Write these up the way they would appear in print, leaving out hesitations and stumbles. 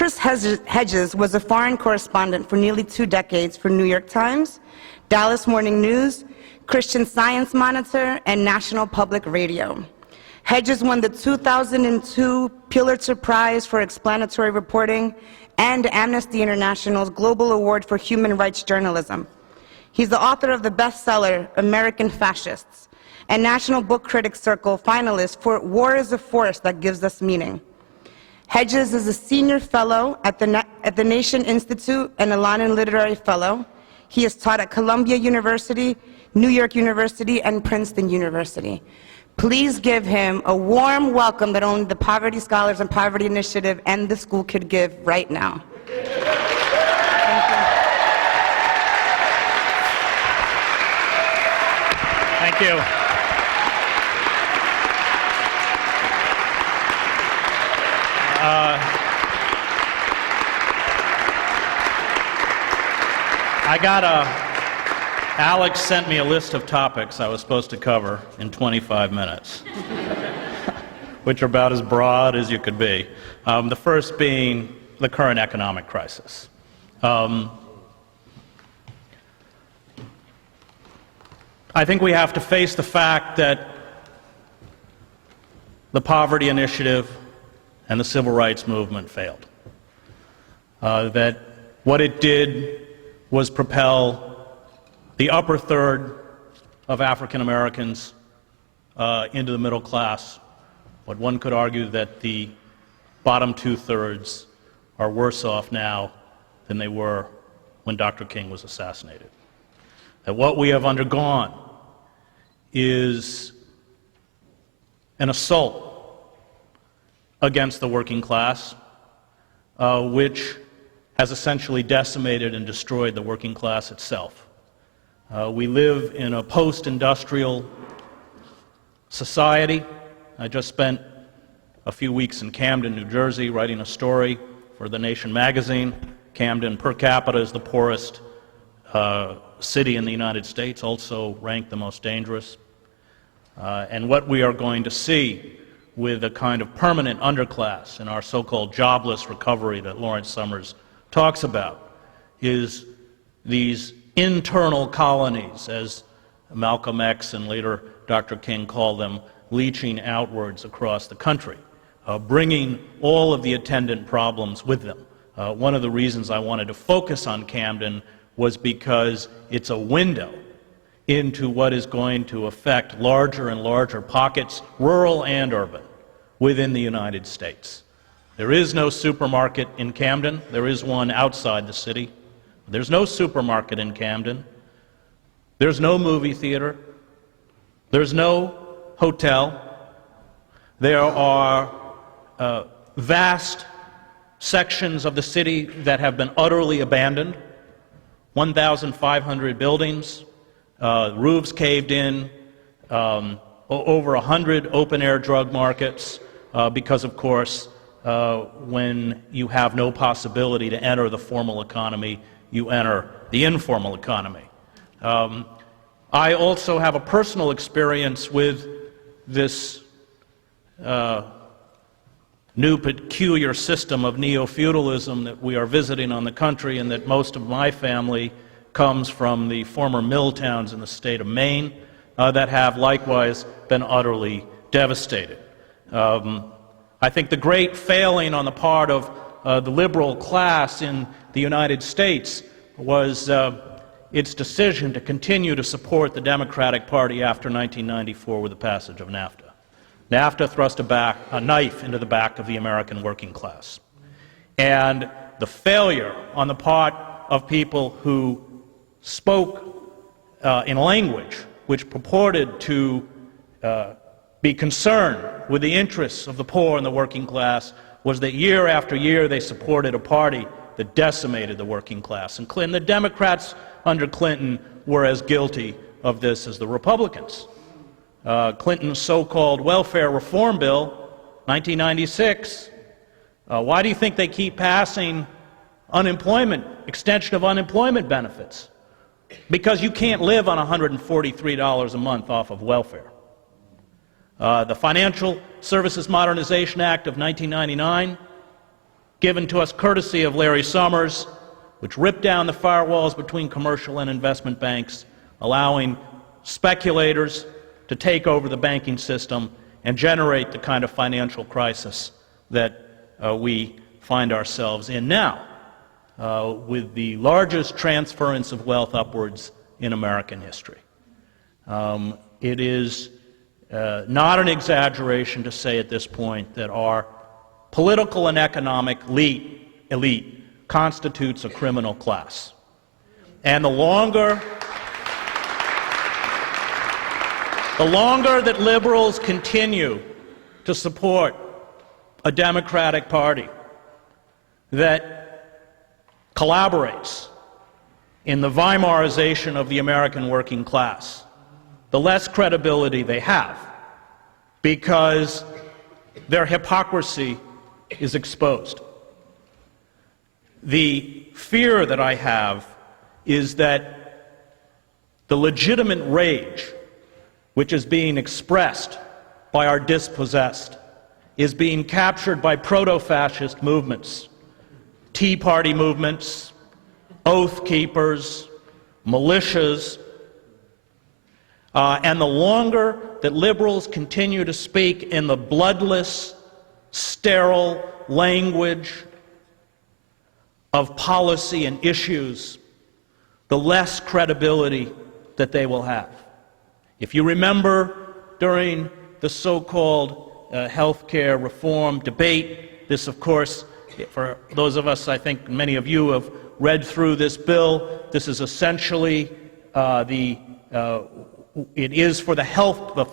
Chris Hedges was a foreign correspondent for nearly 2 decades for New York Times, Dallas Morning News, Christian Science Monitor, and National Public Radio. Hedges won the 2002 Pulitzer Prize for Explanatory Reporting and Amnesty International's Global Award for Human Rights Journalism. He's the author of the bestseller, American Fascists, and National Book Critics Circle finalist for War is a Force That Gives Us Meaning. Hedges is a senior fellow at the Nation Institute and a London Literary Fellow. He is taught at Columbia University, New York University, and Princeton University. Please give him a warm welcome that only the Poverty Scholars and Poverty Initiative and the school could give right now. Thank you. Alex sent me a list of topics I was supposed to cover in 25 minutes, which are about as broad as you could be. The first being the current economic crisis. I think we have to face the fact that the Poverty Initiative and the Civil Rights Movement failed. That what it did was propel the upper third of African Americans into the middle class, but one could argue that the bottom 2/3 are worse off now than they were when Dr. King was assassinated. That what we have undergone is an assault against the working class, which has essentially decimated and destroyed the working class itself. We live in a post-industrial society. I just spent a few weeks in Camden, New Jersey, writing a story for The Nation magazine. Camden, per capita, is the poorest city in the United States, also ranked the most dangerous. And what we are going to see with a kind of permanent underclass in our so-called jobless recovery that Lawrence Summers talks about is these internal colonies, as Malcolm X and later Dr. King called them, leaching outwards across the country, bringing all of the attendant problems with them. One of the reasons I wanted to focus on Camden was because it's a window into what is going to affect larger and larger pockets, rural and urban, within the United States. There is no supermarket in Camden. There is one outside the city. There's no supermarket in Camden. There's no movie theater. There's no hotel. There are vast sections of the city that have been utterly abandoned. 1,500 buildings, roofs caved in, over 100 open-air drug markets, because, of course, when you have no possibility to enter the formal economy, you enter the informal economy. I also have a personal experience with this new peculiar system of neo-feudalism that we are visiting on the country, and that most of my family comes from the former mill towns in the state of Maine that have likewise been utterly devastated. I think the great failing on the part of the liberal class in the United States was its decision to continue to support the Democratic Party after 1994 with the passage of NAFTA. NAFTA thrust a knife into the back of the American working class. And the failure on the part of people who spoke in language which purported to be concerned with the interests of the poor and the working class was that year after year they supported a party that decimated the working class. And the Democrats under Clinton were as guilty of this as the Republicans. Clinton's so-called welfare reform bill, 1996, why do you think they keep passing extension of unemployment benefits? Because you can't live on $143 a month off of welfare. The Financial Services Modernization Act of 1999 given to us courtesy of Larry Summers, which ripped down the firewalls between commercial and investment banks, allowing speculators to take over the banking system and generate the kind of financial crisis that we find ourselves in now, with the largest transference of wealth upwards in American history. It is not an exaggeration to say at this point that our political and economic elite constitutes a criminal class. And the longer that liberals continue to support a Democratic Party that collaborates in the Weimarization of the American working class, the less credibility they have, because their hypocrisy is exposed. The fear that I have is that the legitimate rage which is being expressed by our dispossessed is being captured by proto-fascist movements, Tea Party movements, Oath Keepers, militias, and the longer that liberals continue to speak in the bloodless, sterile language of policy and issues, the less credibility that they will have. If you remember during the so-called healthcare reform debate, this, of course, for those of us, I think many of you have read through this bill, this is essentially it is for the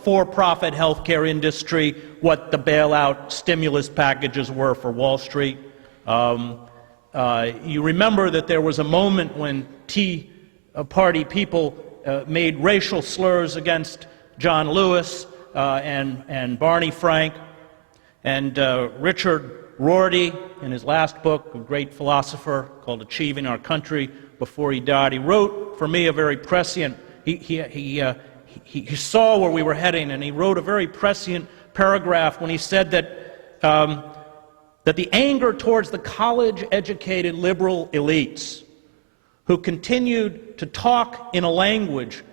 for-profit healthcare industry what the bailout stimulus packages were for Wall Street. You remember that there was a moment when Tea Party people made racial slurs against John Lewis and Barney Frank, and Richard Rorty, in his last book, a great philosopher called Achieving Our Country, before he died, he wrote for me a very prescient, he saw where we were heading, and he wrote a very prescient paragraph when he said that the anger towards the college-educated liberal elites who continued to talk in a language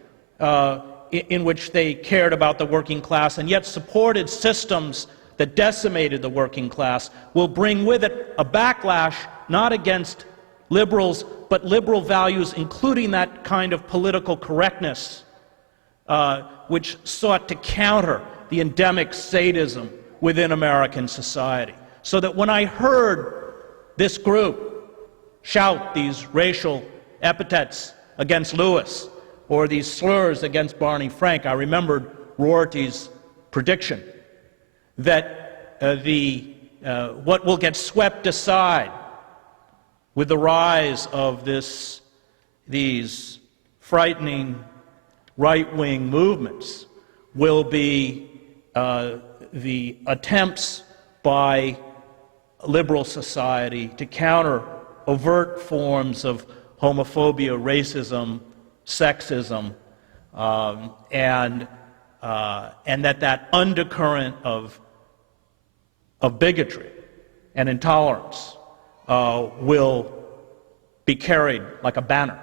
in which they cared about the working class and yet supported systems that decimated the working class will bring with it a backlash not against liberals, but liberal values, including that kind of political correctness which sought to counter the endemic sadism within American society. So that when I heard this group shout these racial epithets against Lewis or these slurs against Barney Frank, I remembered Rorty's prediction that what will get swept aside with the rise of these frightening right-wing movements will be the attempts by liberal society to counter overt forms of homophobia, racism, sexism, and that undercurrent of bigotry and intolerance will be carried like a banner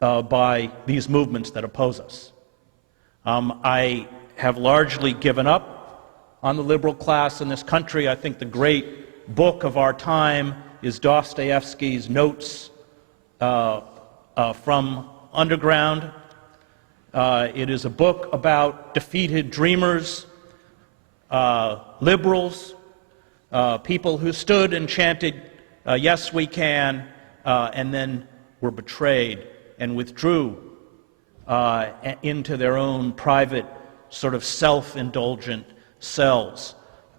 by these movements that oppose us. I have largely given up on the liberal class in this country. I think the great book of our time is Dostoevsky's Notes from Underground. It is a book about defeated dreamers, liberals, people who stood and chanted, yes, we can, and then were betrayed and withdrew into their own private sort of self-indulgent cells.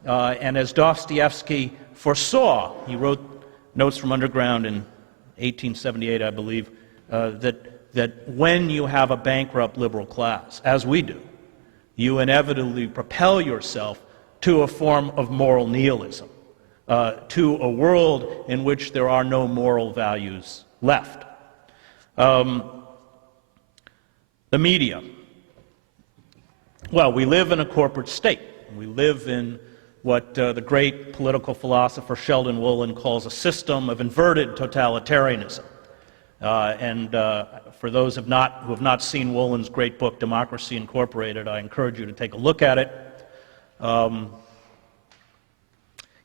And as Dostoevsky foresaw, he wrote Notes from Underground in 1878, I believe, that when you have a bankrupt liberal class, as we do, you inevitably propel yourself to a form of moral nihilism, to a world in which there are no moral values left. The media. Well, we live in a corporate state. We live in what the great political philosopher Sheldon Wolin calls a system of inverted totalitarianism. For those who have not seen Wolin's great book, Democracy Incorporated, I encourage you to take a look at it. In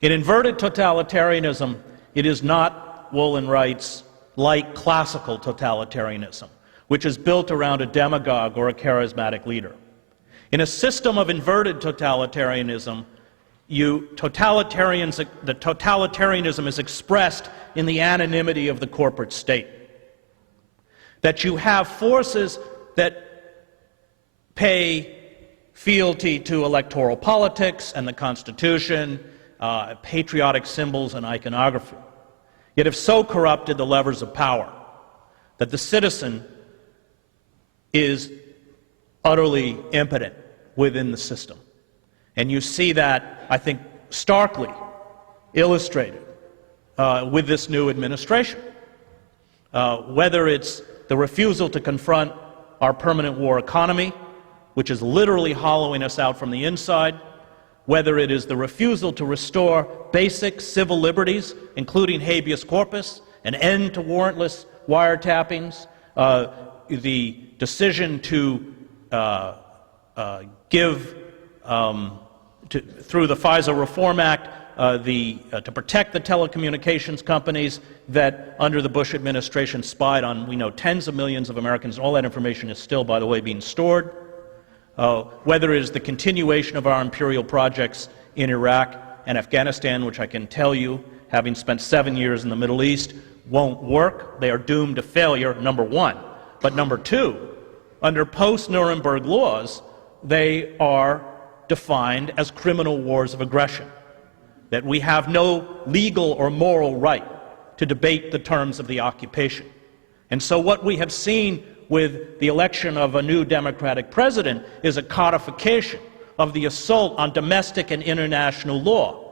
inverted totalitarianism, it is not, Wolin writes, like classical totalitarianism, which is built around a demagogue or a charismatic leader. In a system of inverted totalitarianism, the totalitarianism is expressed in the anonymity of the corporate state. That you have forces that pay fealty to electoral politics and the Constitution, patriotic symbols and iconography, yet have so corrupted the levers of power that the citizen is utterly impotent within the system. And you see that, I think, starkly illustrated with this new administration. Whether it's the refusal to confront our permanent war economy, which is literally hollowing us out from the inside, whether it is the refusal to restore basic civil liberties, including habeas corpus, an end to warrantless wiretappings, the decision to give, through the FISA Reform Act, to protect the telecommunications companies that under the Bush administration spied on, we know, tens of millions of Americans. All that information is still, by the way, being stored. Whether it is the continuation of our imperial projects in Iraq and Afghanistan, which I can tell you, having spent 7 years in the Middle East, won't work. They are doomed to failure, number one. But number two, under post-Nuremberg laws, they are defined as criminal wars of aggression, that we have no legal or moral right to debate the terms of the occupation. And so what we have seen with the election of a new Democratic president is a codification of the assault on domestic and international law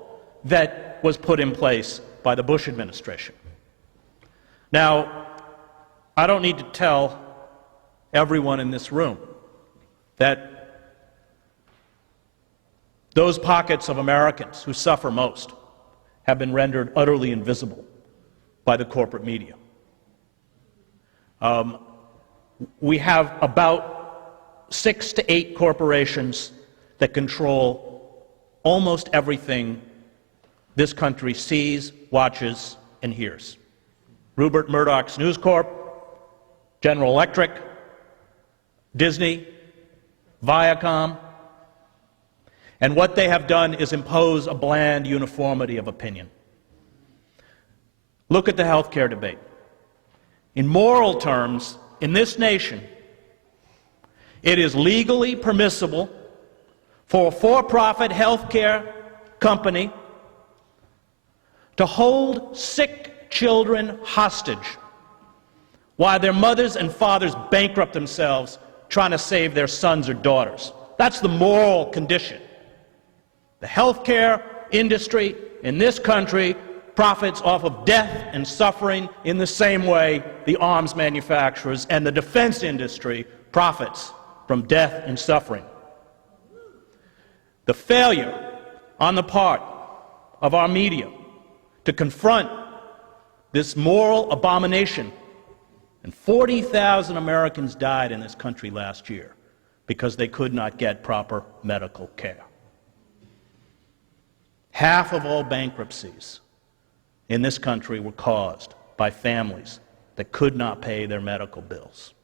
that was put in place by the Bush administration. Now, I don't need to tell everyone in this room that those pockets of Americans who suffer most have been rendered utterly invisible by the corporate media. We have about 6 to 8 corporations that control almost everything this country sees, watches, and hears. Rupert Murdoch's News Corp, General Electric, Disney, Viacom. And what they have done is impose a bland uniformity of opinion. Look at the health care debate. In moral terms, in this nation, it is legally permissible for a for-profit health care company to hold sick children hostage while their mothers and fathers bankrupt themselves trying to save their sons or daughters. That's the moral condition. The healthcare industry in this country profits off of death and suffering in the same way the arms manufacturers and the defense industry profits from death and suffering. The failure on the part of our media to confront this moral abomination, and 40,000 Americans died in this country last year because they could not get proper medical care. Half of all bankruptcies in this country were caused by families that could not pay their medical bills.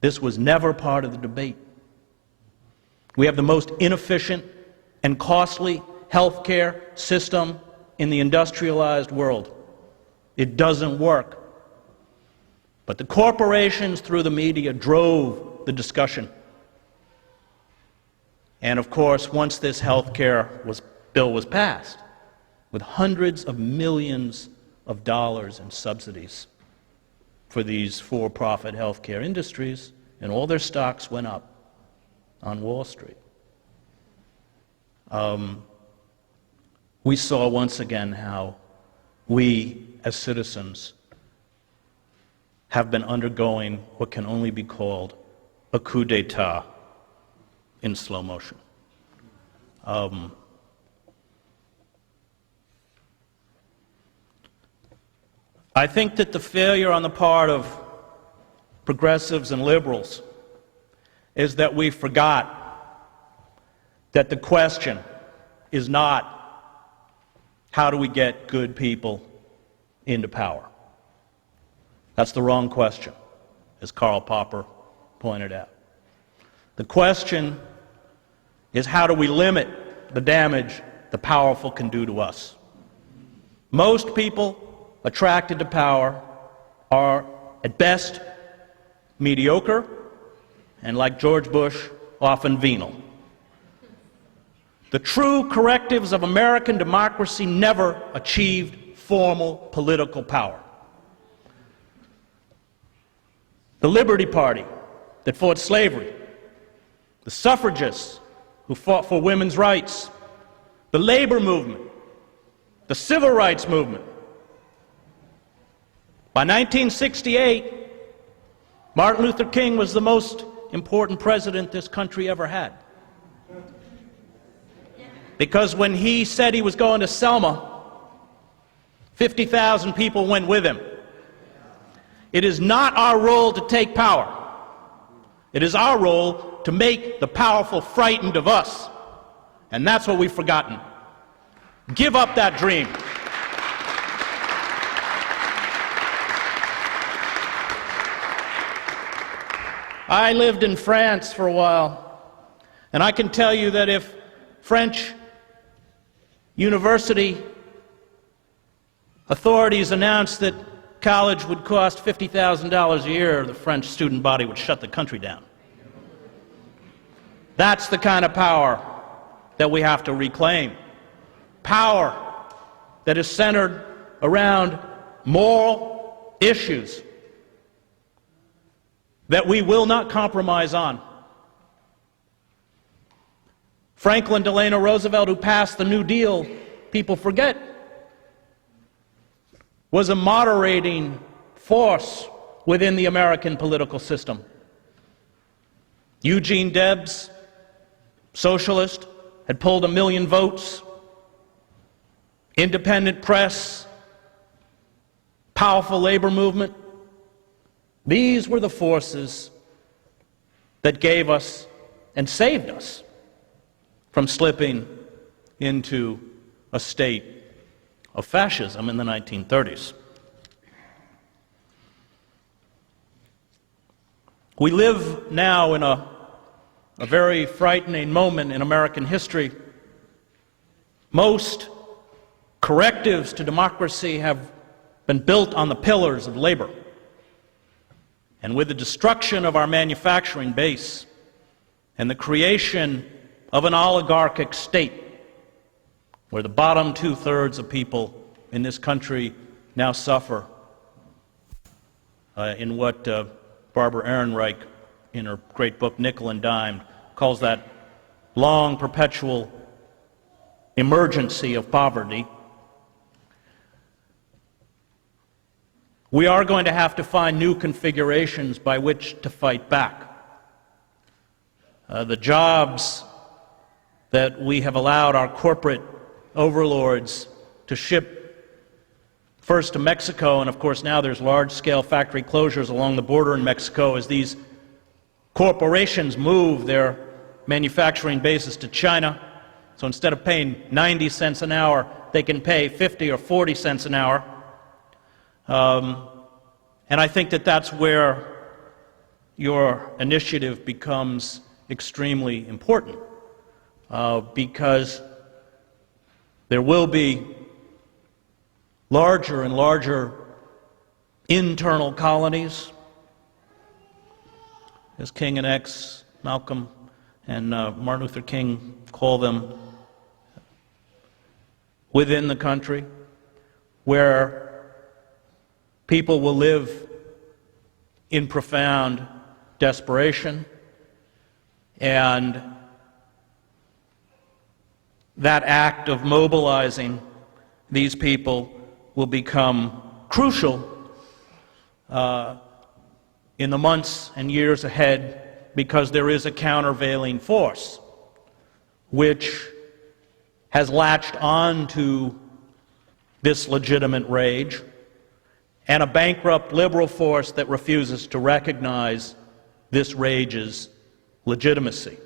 This was never part of the debate. We have the most inefficient and costly healthcare system in the industrialized world. It doesn't work. But the corporations through the media drove the discussion. And of course, once this healthcare bill was passed, with hundreds of millions of dollars in subsidies for these for-profit healthcare industries, and all their stocks went up on Wall Street. We saw once again how we, as citizens, have been undergoing what can only be called a coup d'etat in slow motion. I think that the failure on the part of progressives and liberals is that we forgot that the question is not how do we get good people into power. That's the wrong question, as Karl Popper pointed out. The question is how do we limit the damage the powerful can do to us. Most people attracted to power are, at best, mediocre, and like George Bush, often venal. The true correctives of American democracy never achieved formal political power. The Liberty Party that fought slavery, the suffragists who fought for women's rights, the labor movement, the civil rights movement. By 1968, Martin Luther King was the most important president this country ever had. Because when he said he was going to Selma, 50,000 people went with him. It is not our role to take power. It is our role to make the powerful frightened of us. And that's what we've forgotten. Give up that dream. I lived in France for a while, and I can tell you that if French university authorities announced that college would cost $50,000 a year, the French student body would shut the country down. That's the kind of power that we have to reclaim. Power that is centered around moral issues that we will not compromise on. Franklin Delano Roosevelt, who passed the New Deal, people forget, was a moderating force within the American political system. Eugene Debs, socialist, had pulled 1 million votes. Independent press, powerful labor movement. These were the forces that gave us and saved us from slipping into a state of fascism in the 1930s. We live now in a very frightening moment in American history. Most correctives to democracy have been built on the pillars of labor. And with the destruction of our manufacturing base and the creation of an oligarchic state, where the bottom 2/3 of people in this country now suffer in what Barbara Ehrenreich, in her great book Nickel and Dime, calls that long, perpetual emergency of poverty, we are going to have to find new configurations by which to fight back. The jobs that we have allowed our corporate overlords to ship first to Mexico, and of course now there's large-scale factory closures along the border in Mexico as these corporations move their manufacturing bases to China. So instead of paying 90 cents an hour, they can pay 50 or 40 cents an hour. And I think that that's where your initiative becomes extremely important, because there will be larger and larger internal colonies, as King and X, Malcolm and Martin Luther King call them, within the country, where people will live in profound desperation, and that act of mobilizing these people will become crucial in the months and years ahead, because there is a countervailing force which has latched on to this legitimate rage, and a bankrupt liberal force that refuses to recognize this rage's legitimacy.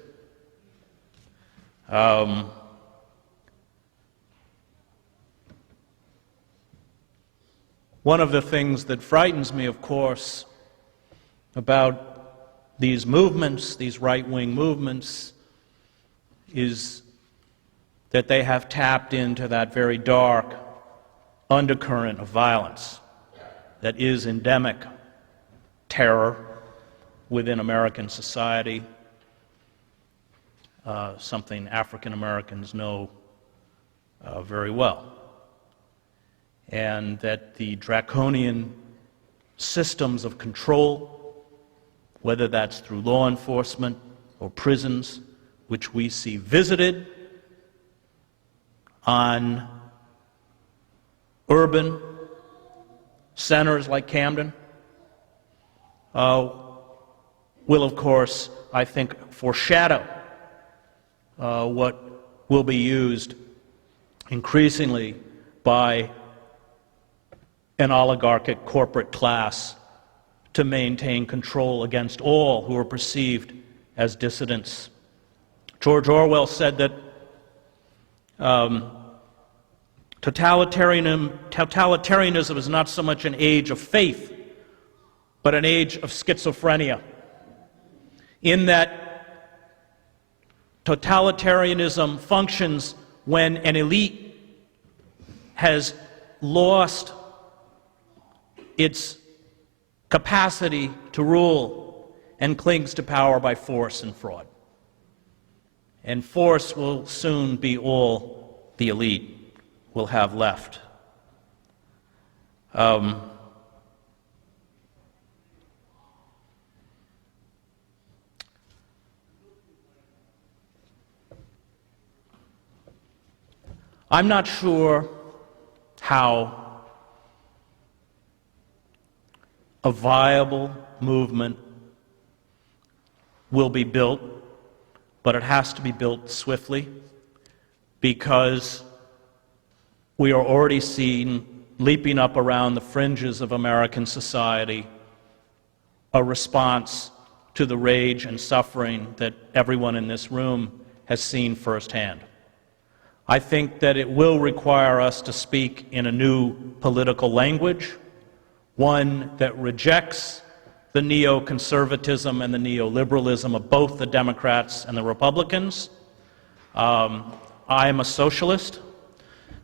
One of the things that frightens me, of course, about these movements, these right-wing movements, is that they have tapped into that very dark undercurrent of violence that is endemic terror within American society, something African Americans know very well, and that the draconian systems of control, whether that's through law enforcement or prisons, which we see visited on urban centers like Camden, will, of course, I think, foreshadow what will be used increasingly by an oligarchic corporate class to maintain control against all who are perceived as dissidents. George Orwell said that totalitarianism is not so much an age of faith, but an age of schizophrenia, in that totalitarianism functions when an elite has lost its capacity to rule and clings to power by force and fraud. And force will soon be all the elite will have left. I'm not sure how a viable movement will be built, but it has to be built swiftly, because we are already seeing, leaping up around the fringes of American society, a response to the rage and suffering that everyone in this room has seen firsthand. I think that it will require us to speak in a new political language, one that rejects the neoconservatism and the neoliberalism of both the Democrats and the Republicans. I am a socialist,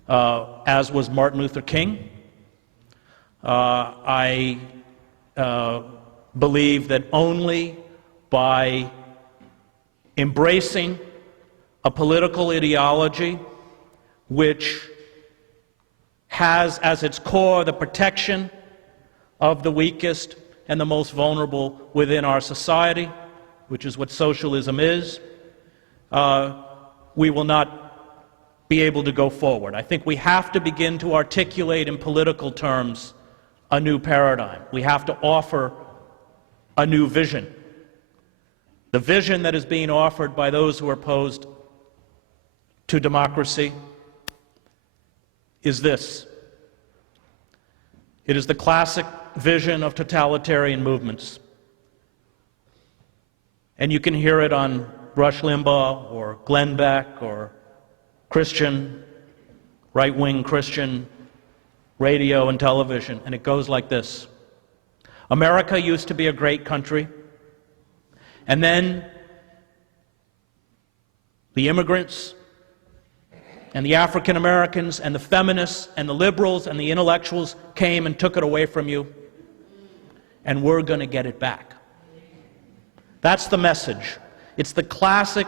as was Martin Luther King. I believe that only by embracing a political ideology which has as its core the protection of the weakest and the most vulnerable within our society, which is what socialism is, we will not be able to go forward. I think we have to begin to articulate in political terms a new paradigm. We have to offer a new vision. The vision that is being offered by those who are opposed to democracy is this. It is the classic vision of totalitarian movements. And you can hear it on Rush Limbaugh or Glenn Beck or Christian, right-wing Christian radio and television, and it goes like this. America used to be a great country, and then the immigrants and the African Americans and the feminists and the liberals and the intellectuals came and took it away from you, and we're going to get it back. That's the message. It's the classic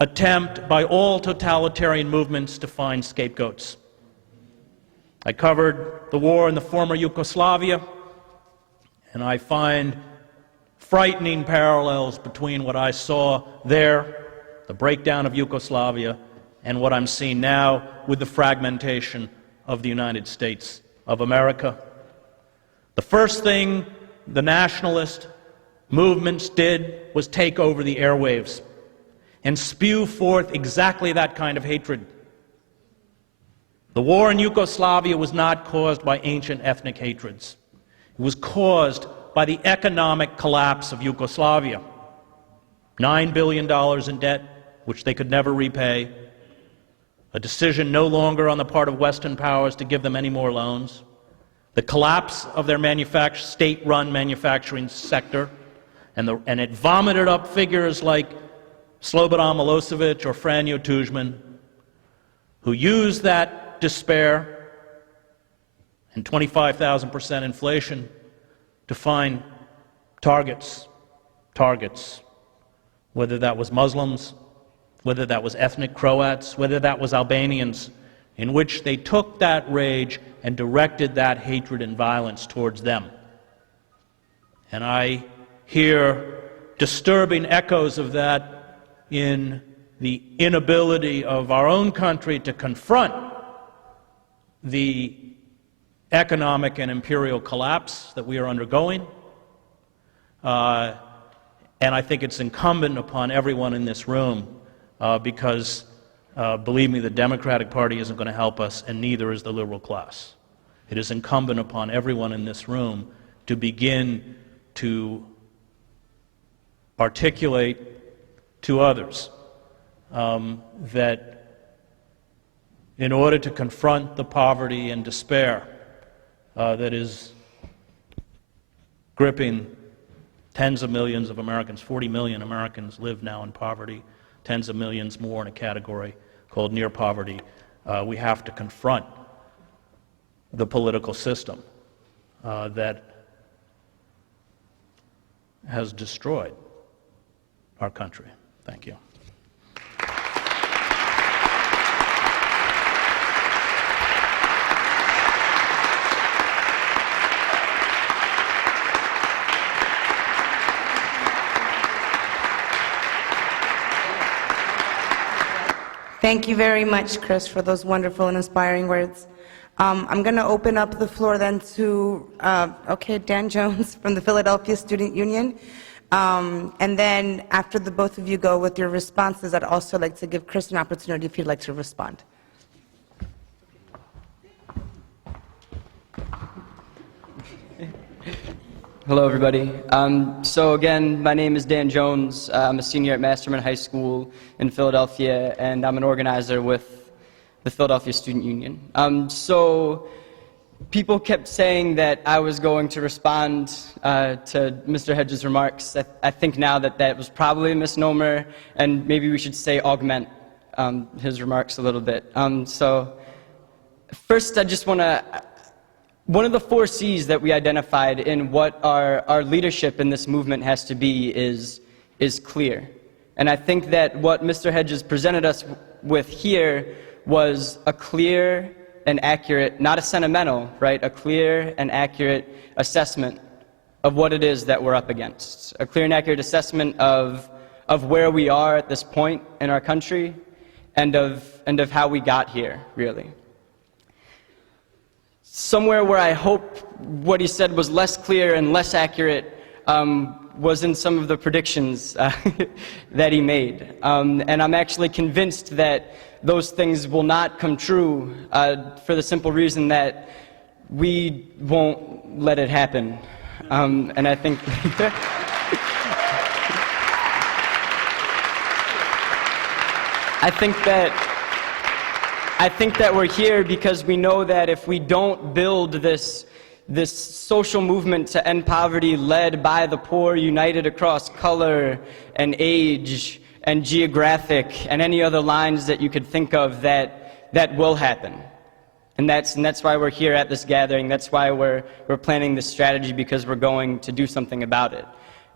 attempt by all totalitarian movements to find scapegoats. I covered the war in the former Yugoslavia, and I find frightening parallels between what I saw there, the breakdown of Yugoslavia, and what I'm seeing now with the fragmentation of the United States of America. The first thing the nationalist movements did was take over the airwaves. and spew forth exactly that kind of hatred. The war in Yugoslavia was not caused by ancient ethnic hatreds. It was caused by the economic collapse of Yugoslavia. $9 billion in debt, which they could never repay. A decision no longer on the part of Western powers to give them any more loans. The collapse of their state-run manufacturing sector, and it vomited up figures like Slobodan Milosevic or Franjo Tuđman, who used that despair and 25,000% inflation to find targets, whether that was Muslims, whether that was ethnic Croats, whether that was Albanians, in which they took that rage and directed that hatred and violence towards them. And I hear disturbing echoes of that in the inability of our own country to confront the economic and imperial collapse that we are undergoing. And I think it's incumbent upon everyone in this room, because, believe me, the Democratic Party isn't going to help us, and neither is the liberal class. It is incumbent upon everyone in this room to begin to articulate to others that in order to confront the poverty and despair that is gripping tens of millions of Americans, 40 million Americans live now in poverty, tens of millions more in a category called near poverty. We have to confront the political system that has destroyed our country. Thank you. Thank you very much, Chris, for those wonderful and inspiring words. I'm going to open up the floor then to, Dan Jones from the Philadelphia Student Union. And then after the both of you go with your responses, I'd also like to give Chris an opportunity if he'd like to respond. Hello, everybody. So again, my name is Dan Jones. I'm a senior at Masterman High School in Philadelphia, and I'm an organizer with the Philadelphia Student Union. So people kept saying that I was going to respond to Mr. Hedges' remarks. I think now that that was probably a misnomer, and maybe we should say augment his remarks a little bit. So first, I just want to... One of the 4 C's that we identified in what our leadership in this movement has to be is clear. And I think that what Mr. Hedges presented us with here was a clear and accurate, not a sentimental, right, a clear and accurate assessment of what it is that we're up against. A clear and accurate assessment of where we are at this point in our country and of how we got here, really. Somewhere where I hope what he said was less clear and less accurate was in some of the predictions that he made. And I'm actually convinced that those things will not come true for the simple reason that we won't let it happen. And I think... I think that we're here because we know that if we don't build this social movement to end poverty led by the poor, united across color and age and geographic and any other lines that you could think of, that will happen. And that's why we're here at this gathering. That's why we're planning this strategy, because we're going to do something about it.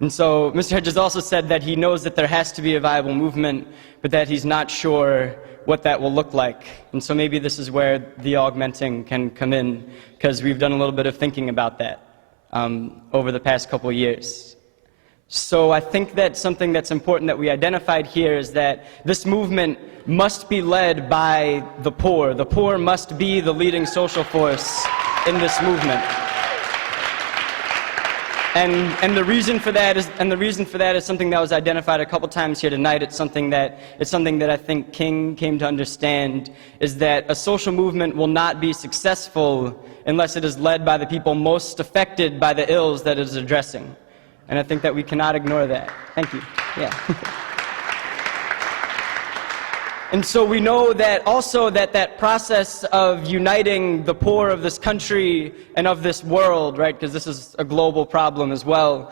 And so Mr. Hedges also said that he knows that there has to be a viable movement, but that he's not sure what that will look like. And so maybe this is where the augmenting can come in, because we've done a little bit of thinking about that over the past couple of years. So I think that something that's important that we identified here is that this movement must be led by the poor. The poor must be the leading social force in this movement. And the reason for that is something that was identified a couple times here tonight. It's something that I think King came to understand, is that a social movement will not be successful unless it is led by the people most affected by the ills that it is addressing. And I think that we cannot ignore that. Thank you. Yeah. And so we know that also that process of uniting the poor of this country and of this world, right, because this is a global problem as well,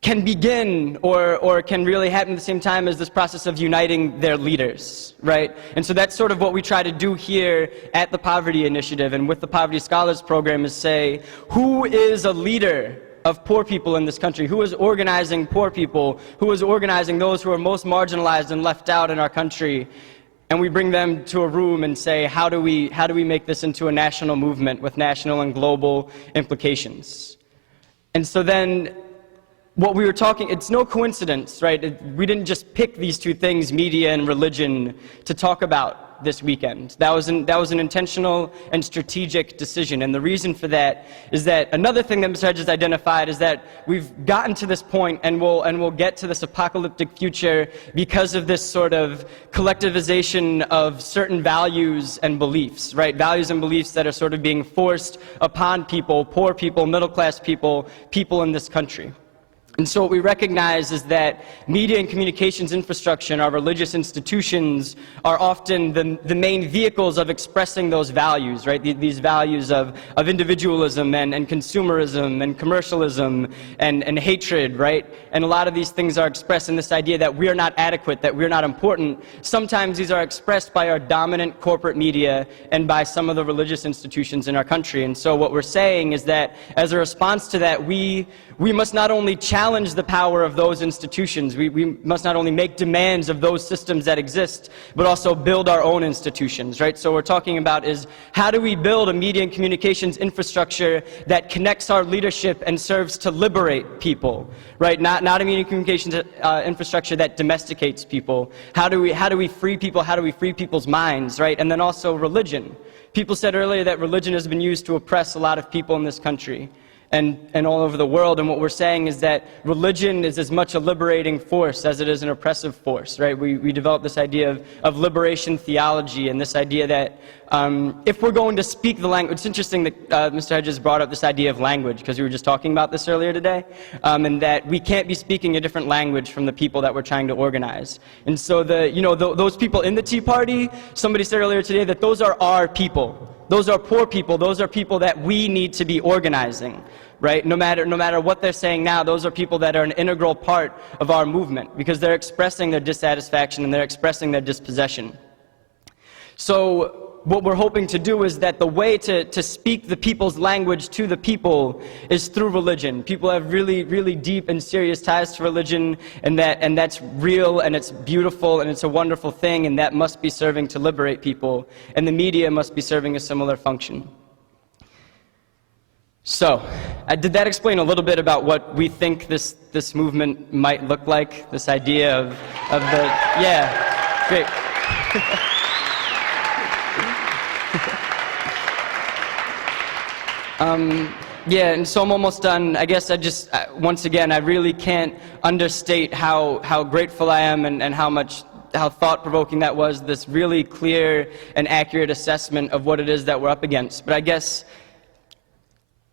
can begin or can really happen at the same time as this process of uniting their leaders, right? And so that's sort of what we try to do here at the Poverty Initiative and with the Poverty Scholars Program, is say, who is a leader of poor people in this country? Who is organizing poor people? Who is organizing those who are most marginalized and left out in our country? And we bring them to a room and say, how do we make this into a national movement with national and global implications? And so then what we were talking, it's no coincidence, right? We didn't just pick these two things, media and religion, to talk about this weekend. That was an intentional and strategic decision. And the reason for that is that another thing that Mr. Hedges identified is that we've gotten to this point, and we'll get to this apocalyptic future because of this sort of collectivization of certain values and beliefs, right? Values and beliefs that are sort of being forced upon people, poor people, middle-class people, people in this country. And so what we recognize is that media and communications infrastructure and our religious institutions are often the main vehicles of expressing those values, right? These values of individualism and consumerism and commercialism and hatred, right? And a lot of these things are expressed in this idea that we're not adequate, that we're not important. Sometimes these are expressed by our dominant corporate media and by some of the religious institutions in our country. And so what we're saying is that as a response to that, we must not only challenge the power of those institutions, we must not only make demands of those systems that exist, but also build our own institutions, right? So what we're talking about is, how do we build a media and communications infrastructure that connects our leadership and serves to liberate people, right? Not a media and communications infrastructure that domesticates people. How do we free people? How do we free people's minds, right? And then also religion. People said earlier that religion has been used to oppress a lot of people in this country and all over the world, and what we're saying is that religion is as much a liberating force as it is an oppressive force, right? We developed this idea of liberation theology, and this idea that if we're going to speak the language, it's interesting that Mr. Hedges brought up this idea of language, because we were just talking about this earlier today, and that we can't be speaking a different language from the people that we're trying to organize. And so those people in the Tea Party, somebody said earlier today that those are our people. Those are poor people. Those are people that we need to be organizing, right? No matter what they're saying now, those are people that are an integral part of our movement, because they're expressing their dissatisfaction and they're expressing their dispossession. So what we're hoping to do is that the way to speak the people's language to the people is through religion. People have really, really deep and serious ties to religion, and that's real, and it's beautiful, and it's a wonderful thing, and that must be serving to liberate people, and the media must be serving a similar function. So, did that explain a little bit about what we think this movement might look like? This idea of the, yeah, great. Yeah, and so I'm almost done. I guess once again, I really can't understate how grateful I am and how thought-provoking that was, this really clear and accurate assessment of what it is that we're up against. But I guess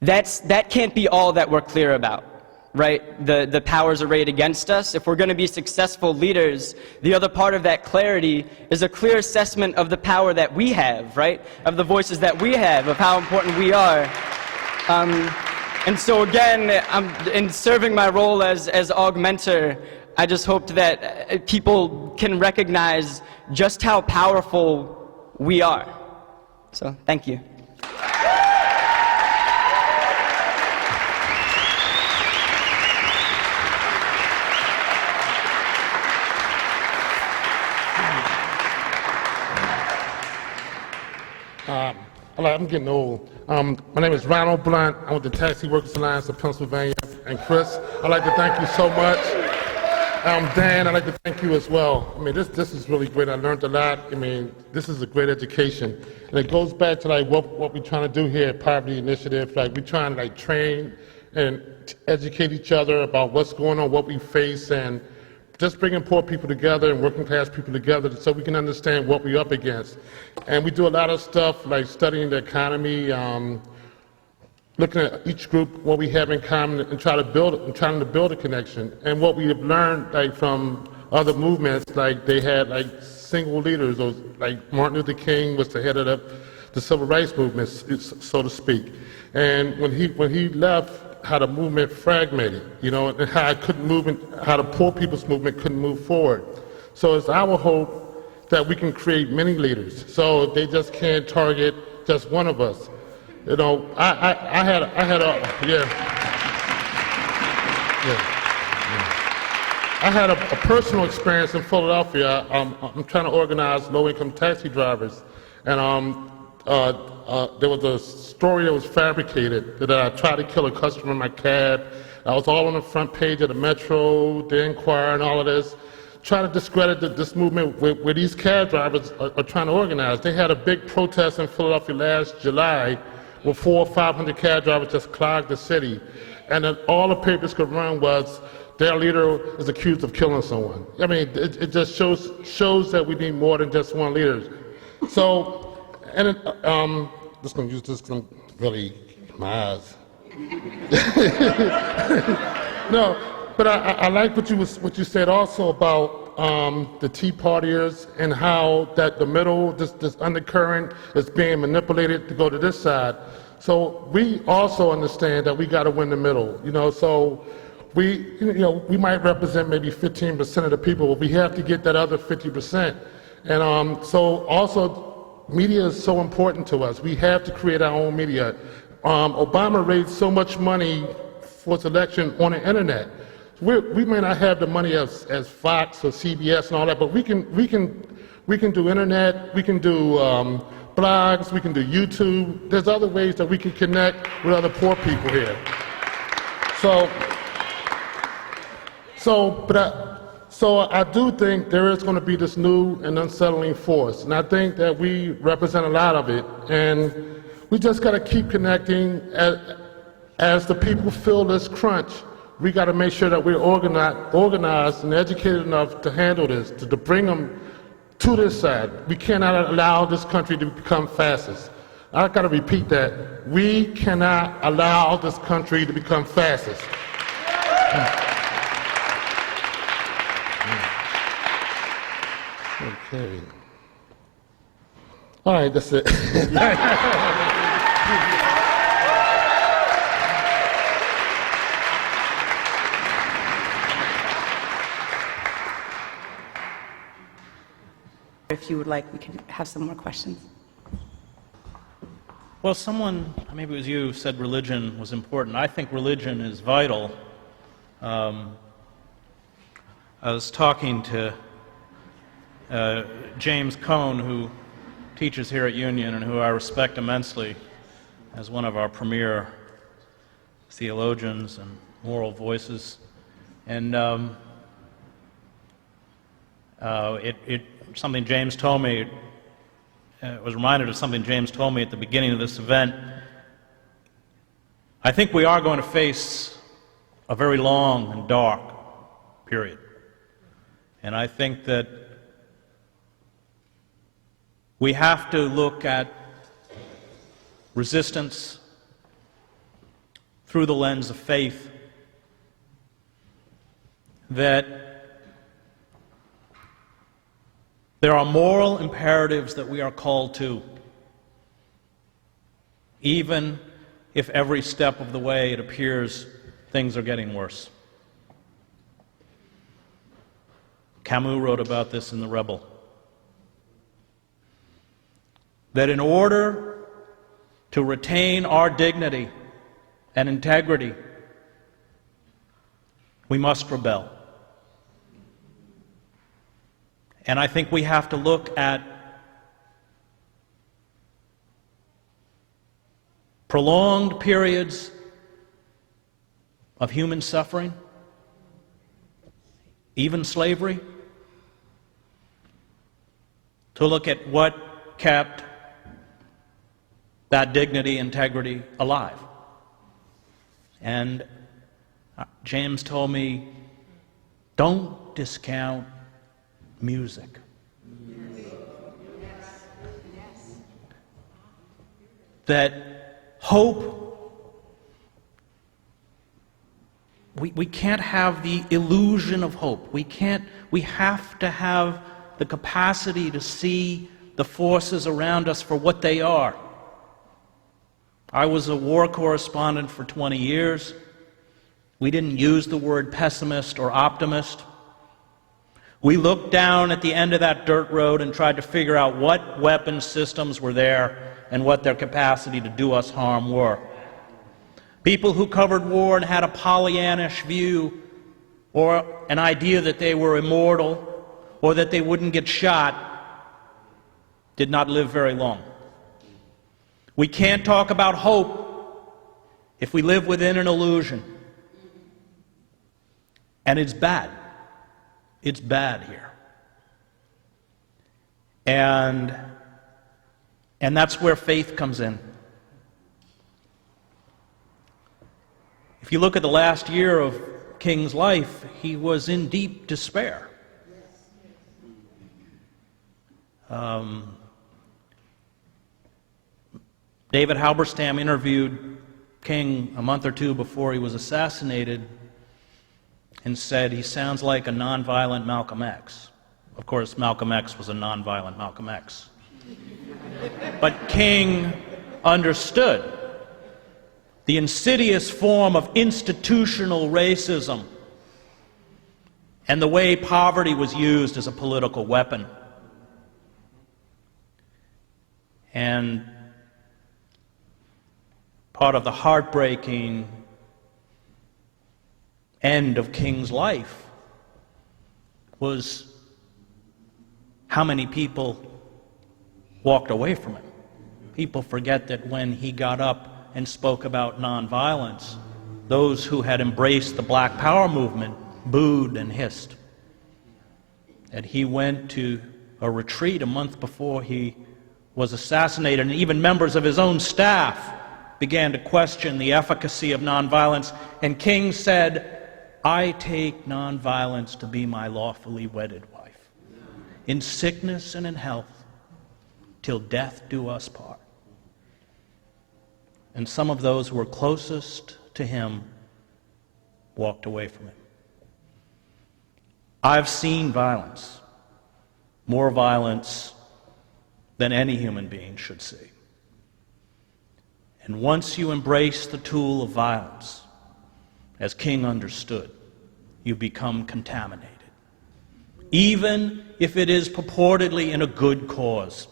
that can't be all that we're clear about, right? The powers arrayed against us. If we're going to be successful leaders, the other part of that clarity is a clear assessment of the power that we have, right? Of the voices that we have, of how important we are. And so again, in serving my role as augmenter, I just hoped that people can recognize just how powerful we are. So, thank you. I'm getting old. My name is Ronald Blunt. I'm with the Taxi Workers Alliance of Pennsylvania. And Chris, I'd like to thank you so much. Dan, I'd like to thank you as well. I mean, this is really great. I learned a lot. I mean, this is a great education. And it goes back to like what we're trying to do here at Poverty Initiative. Like we're trying to like train and educate each other about what's going on, what we face, and just bringing poor people together and working class people together so we can understand what we're up against. And we do a lot of stuff like studying the economy, looking at each group, what we have in common, and trying to build a connection. And what we have learned, like from other movements, like they had like single leaders, or like Martin Luther King was the head of the civil rights movement, so to speak. And when he left, how the movement fragmented, you know, and how it couldn't move, how the poor people's movement couldn't move forward. So it's our hope that we can create many leaders, so they just can't target just one of us. You know, I had a personal experience in Philadelphia. I'm trying to organize low-income taxi drivers, and there was a story that was fabricated that I tried to kill a customer in my cab. I was all on the front page of the Metro, the Enquirer, and all of this, trying to discredit this movement where these cab drivers are trying to organize. They had a big protest in Philadelphia last July, where 400 or 500 cab drivers just clogged the city. And then all the papers could run was, their leader is accused of killing someone. I mean, it just shows that we need more than just one leader. So, and just gonna use this, gonna really, my eyes. No, but I like what you said also about the Tea Partiers and how that the middle, this undercurrent is being manipulated to go to this side. So we also understand that we got to win the middle, you know. So we might represent maybe 15% of the people, but we have to get that other 50%. And so also media is so important to us. We have to create our own media. Obama raised so much money for his election on the internet. We may not have the money as Fox or CBS and all that, but we can do internet, we can do blogs, we can do YouTube. There's other ways that we can connect with other poor people here. So I do think there is going to be this new and unsettling force, and I think that we represent a lot of it, and we just got to keep connecting as the people feel this crunch. We got to make sure that we're organized and educated enough to handle this, to bring them to this side. We cannot allow this country to become fascist. I got to repeat that. We cannot allow this country to become fascist. Okay. All right, that's it. If you would like, we can have some more questions. Well, someone, maybe it was you, said religion was important. I think religion is vital. I was talking to James Cone, who teaches here at Union and who I respect immensely as one of our premier theologians and moral voices. And something James told me, was reminded of something James told me at the beginning of this event. I think we are going to face a very long and dark period. And I think that we have to look at resistance through the lens of faith, that there are moral imperatives that we are called to, even if every step of the way it appears things are getting worse. Camus wrote about this in The Rebel. That in order to retain our dignity and integrity, we must rebel. And I think we have to look at prolonged periods of human suffering even slavery, to look at what kept that dignity, integrity alive. And James told me, don't discount music. That hope, we can't have the illusion of hope. We have to have the capacity to see the forces around us for what they are. I was a war correspondent for 20 years. We didn't use the word pessimist or optimist. We looked down at the end of that dirt road and tried to figure out what weapon systems were there and what their capacity to do us harm were. People who covered war and had a Pollyannish view or an idea that they were immortal or that they wouldn't get shot did not live very long. We can't talk about hope if we live within an illusion. And it's bad. It's bad here. And that's where faith comes in. If you look at the last year of King's life, he was in deep despair. David Halberstam interviewed King a month or two before he was assassinated and said he sounds like a nonviolent Malcolm X. Of course, Malcolm X was a nonviolent Malcolm X. But King understood the insidious form of institutional racism and the way poverty was used as a political weapon. And part of the heartbreaking end of King's life was how many people walked away from him. People forget that when he got up and spoke about nonviolence, those who had embraced the Black Power movement booed and hissed. And he went to a retreat a month before he was assassinated, and even members of his own staff began to question the efficacy of nonviolence. And King said, I take nonviolence to be my lawfully wedded wife, in sickness and in health, till death do us part. And some of those who were closest to him walked away from him. I've seen violence, more violence than any human being should see. And once you embrace the tool of violence, as King understood, you become contaminated, even if it is purportedly in a good cause.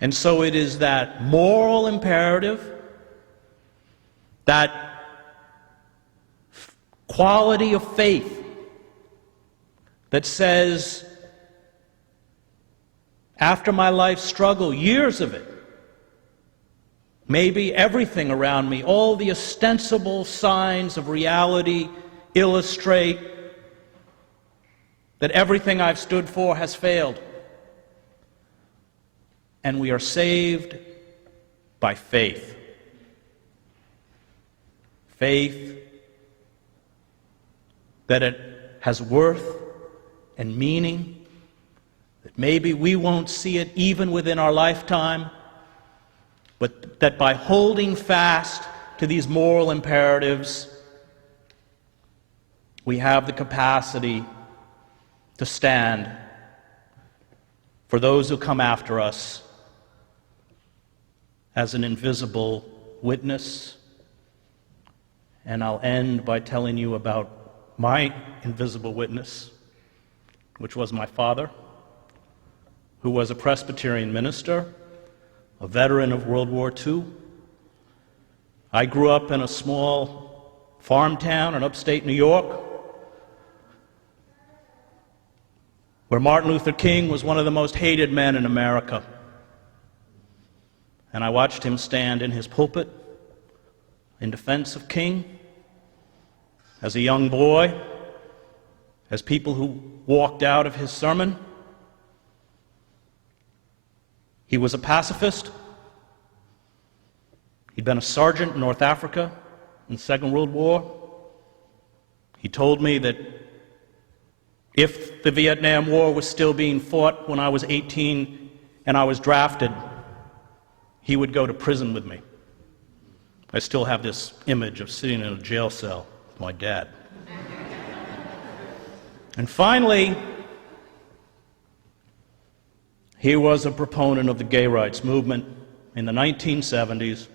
And so it is that moral imperative, that quality of faith that says, after my life's struggle, years of it, maybe everything around me, all the ostensible signs of reality illustrate that everything I've stood for has failed. And we are saved by faith. Faith that it has worth and meaning, that maybe we won't see it even within our lifetime, but that by holding fast to these moral imperatives, we have the capacity to stand for those who come after us as an invisible witness. And I'll end by telling you about my invisible witness, which was my father, who was a Presbyterian minister, a veteran of World War II. I grew up in a small farm town in upstate New York, where Martin Luther King was one of the most hated men in America. And I watched him stand in his pulpit in defense of King, As a young boy, as people who walked out of his sermon, he was a pacifist. He'd been a sergeant in North Africa in the Second World War. He told me that if the Vietnam War was still being fought when I was 18 and I was drafted, he would go to prison with me. I still have this image of sitting in a jail cell with my dad. And finally, he was a proponent of the gay rights movement in the 1970s,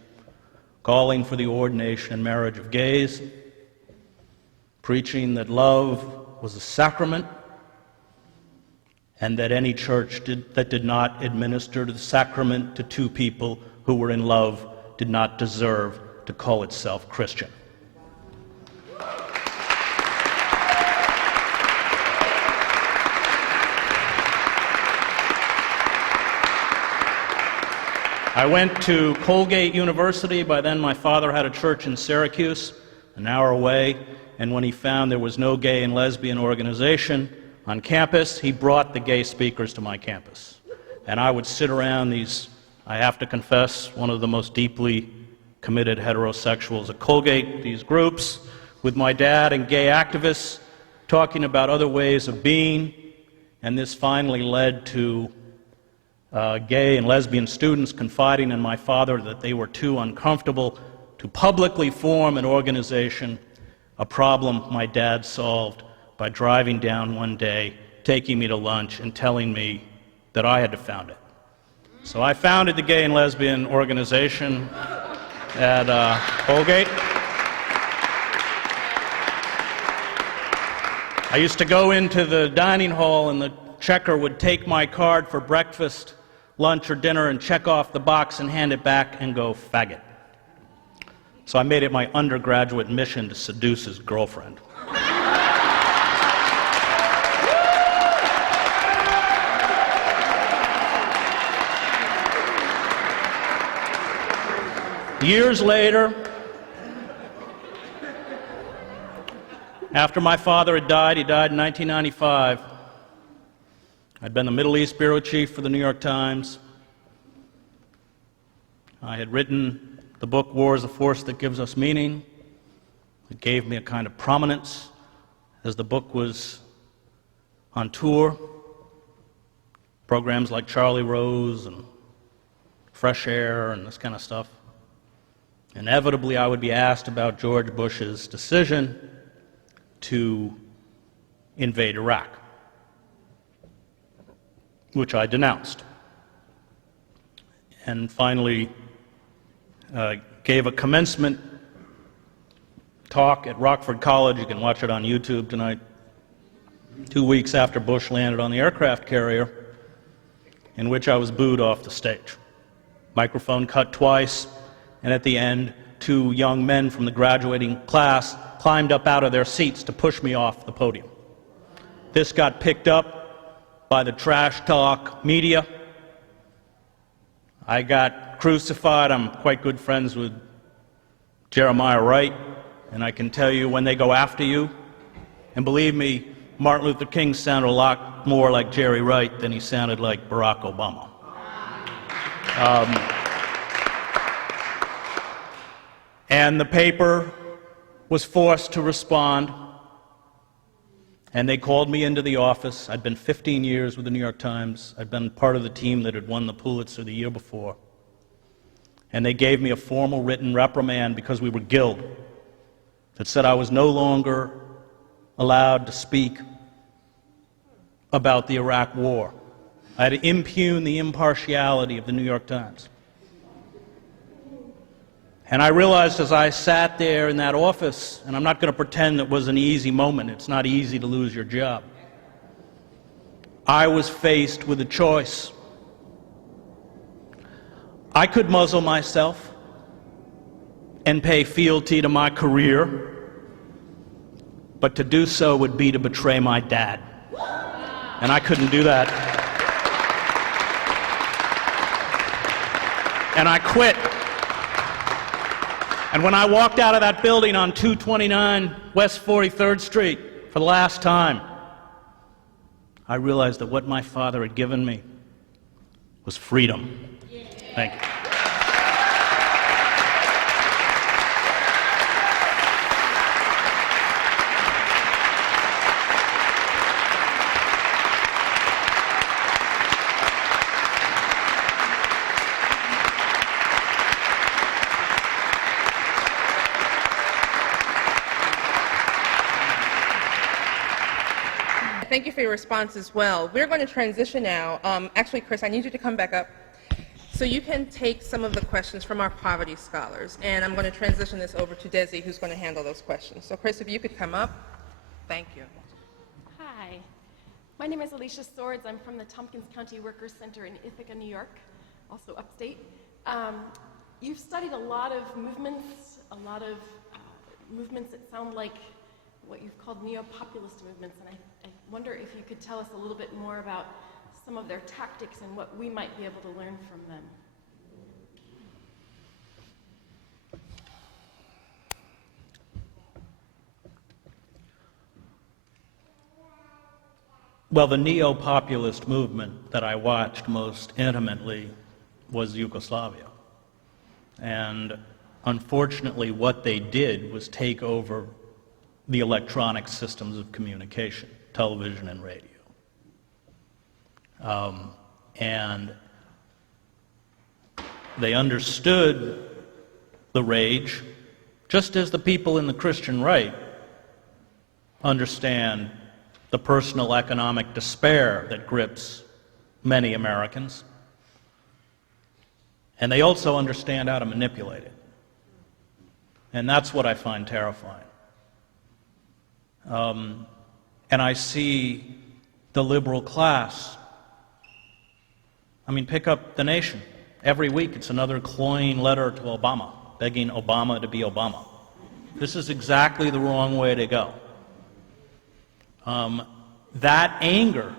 calling for the ordination and marriage of gays, preaching that love was a sacrament, and that any church that did not administer the sacrament to two people who were in love did not deserve to call itself Christian. I went to Colgate University. By then my father had a church in Syracuse, an hour away, and when he found there was no gay and lesbian organization on campus, he brought the gay speakers to my campus. And I would sit around these, I have to confess, one of the most deeply committed heterosexuals at Colgate, these groups, with my dad and gay activists, talking about other ways of being, and this finally led to gay and lesbian students confiding in my father that they were too uncomfortable to publicly form an organization, a problem my dad solved by driving down one day, taking me to lunch, and telling me that I had to found it. So I founded the Gay and Lesbian Organization at Colgate. I used to go into the dining hall and the checker would take my card for breakfast, lunch, or dinner and check off the box and hand it back and go, "Faggot." So I made it my undergraduate mission to seduce his girlfriend. Years later, after my father had died, he died in 1995, I'd been the Middle East bureau chief for the New York Times. I had written the book, War is the Force That Gives Us Meaning. It gave me a kind of prominence as the book was on tour. Programs like Charlie Rose and Fresh Air and this kind of stuff. Inevitably, I would be asked about George Bush's decision to invade Iraq, which I denounced. And finally, gave a commencement talk at Rockford College. You can watch it on YouTube tonight. 2 weeks after Bush landed on the aircraft carrier, in which I was booed off the stage. Microphone cut twice, and at the end, 2 young men from the graduating class climbed up out of their seats to push me off the podium. This got picked up by the trash talk media. I got crucified. I'm quite good friends with Jeremiah Wright, and I can tell you when they go after you, and believe me, Martin Luther King sounded a lot more like Jerry Wright than he sounded like Barack Obama. And the paper was forced to respond, and they called me into the office. I'd been 15 years with the New York Times. I'd been part of the team that had won the Pulitzer the year before. And they gave me a formal written reprimand because we were guild that said I was no longer allowed to speak about the Iraq War. I had to impugn the impartiality of the New York Times. And I realized as I sat there in that office, and I'm not going to pretend it was an easy moment, it's not easy to lose your job. I was faced with a choice. I could muzzle myself and pay fealty to my career, but to do so would be to betray my dad. And I couldn't do that. And I quit. And when I walked out of that building on 229 West 43rd Street for the last time, I realized that what my father had given me was freedom. Thank you. Thank you for your response as well. We're going to transition now. Actually, Chris, I need you to come back up so you can take some of the questions from our poverty scholars. And I'm going to transition this over to Desi, who's going to handle those questions. So, Chris, if you could come up. Thank you. Hi. My name is Alicia Swords. I'm from the Tompkins County Workers Center in Ithaca, New York, also upstate. You've studied a lot of movements that sound like what you've called neo-populist movements, and I wonder if you could tell us a little bit more about some of their tactics and what we might be able to learn from them. Well, the neo-populist movement that I watched most intimately was Yugoslavia. And unfortunately, what they did was take over the electronic systems of communication, television and radio. And they understood the rage, just as the people in the Christian right understand the personal economic despair that grips many Americans. And they also understand how to manipulate it. And that's what I find terrifying. And I see the liberal class. I mean, pick up The Nation. Every week it's another cloying letter to Obama, begging Obama to be Obama. This is exactly the wrong way to go. That anger,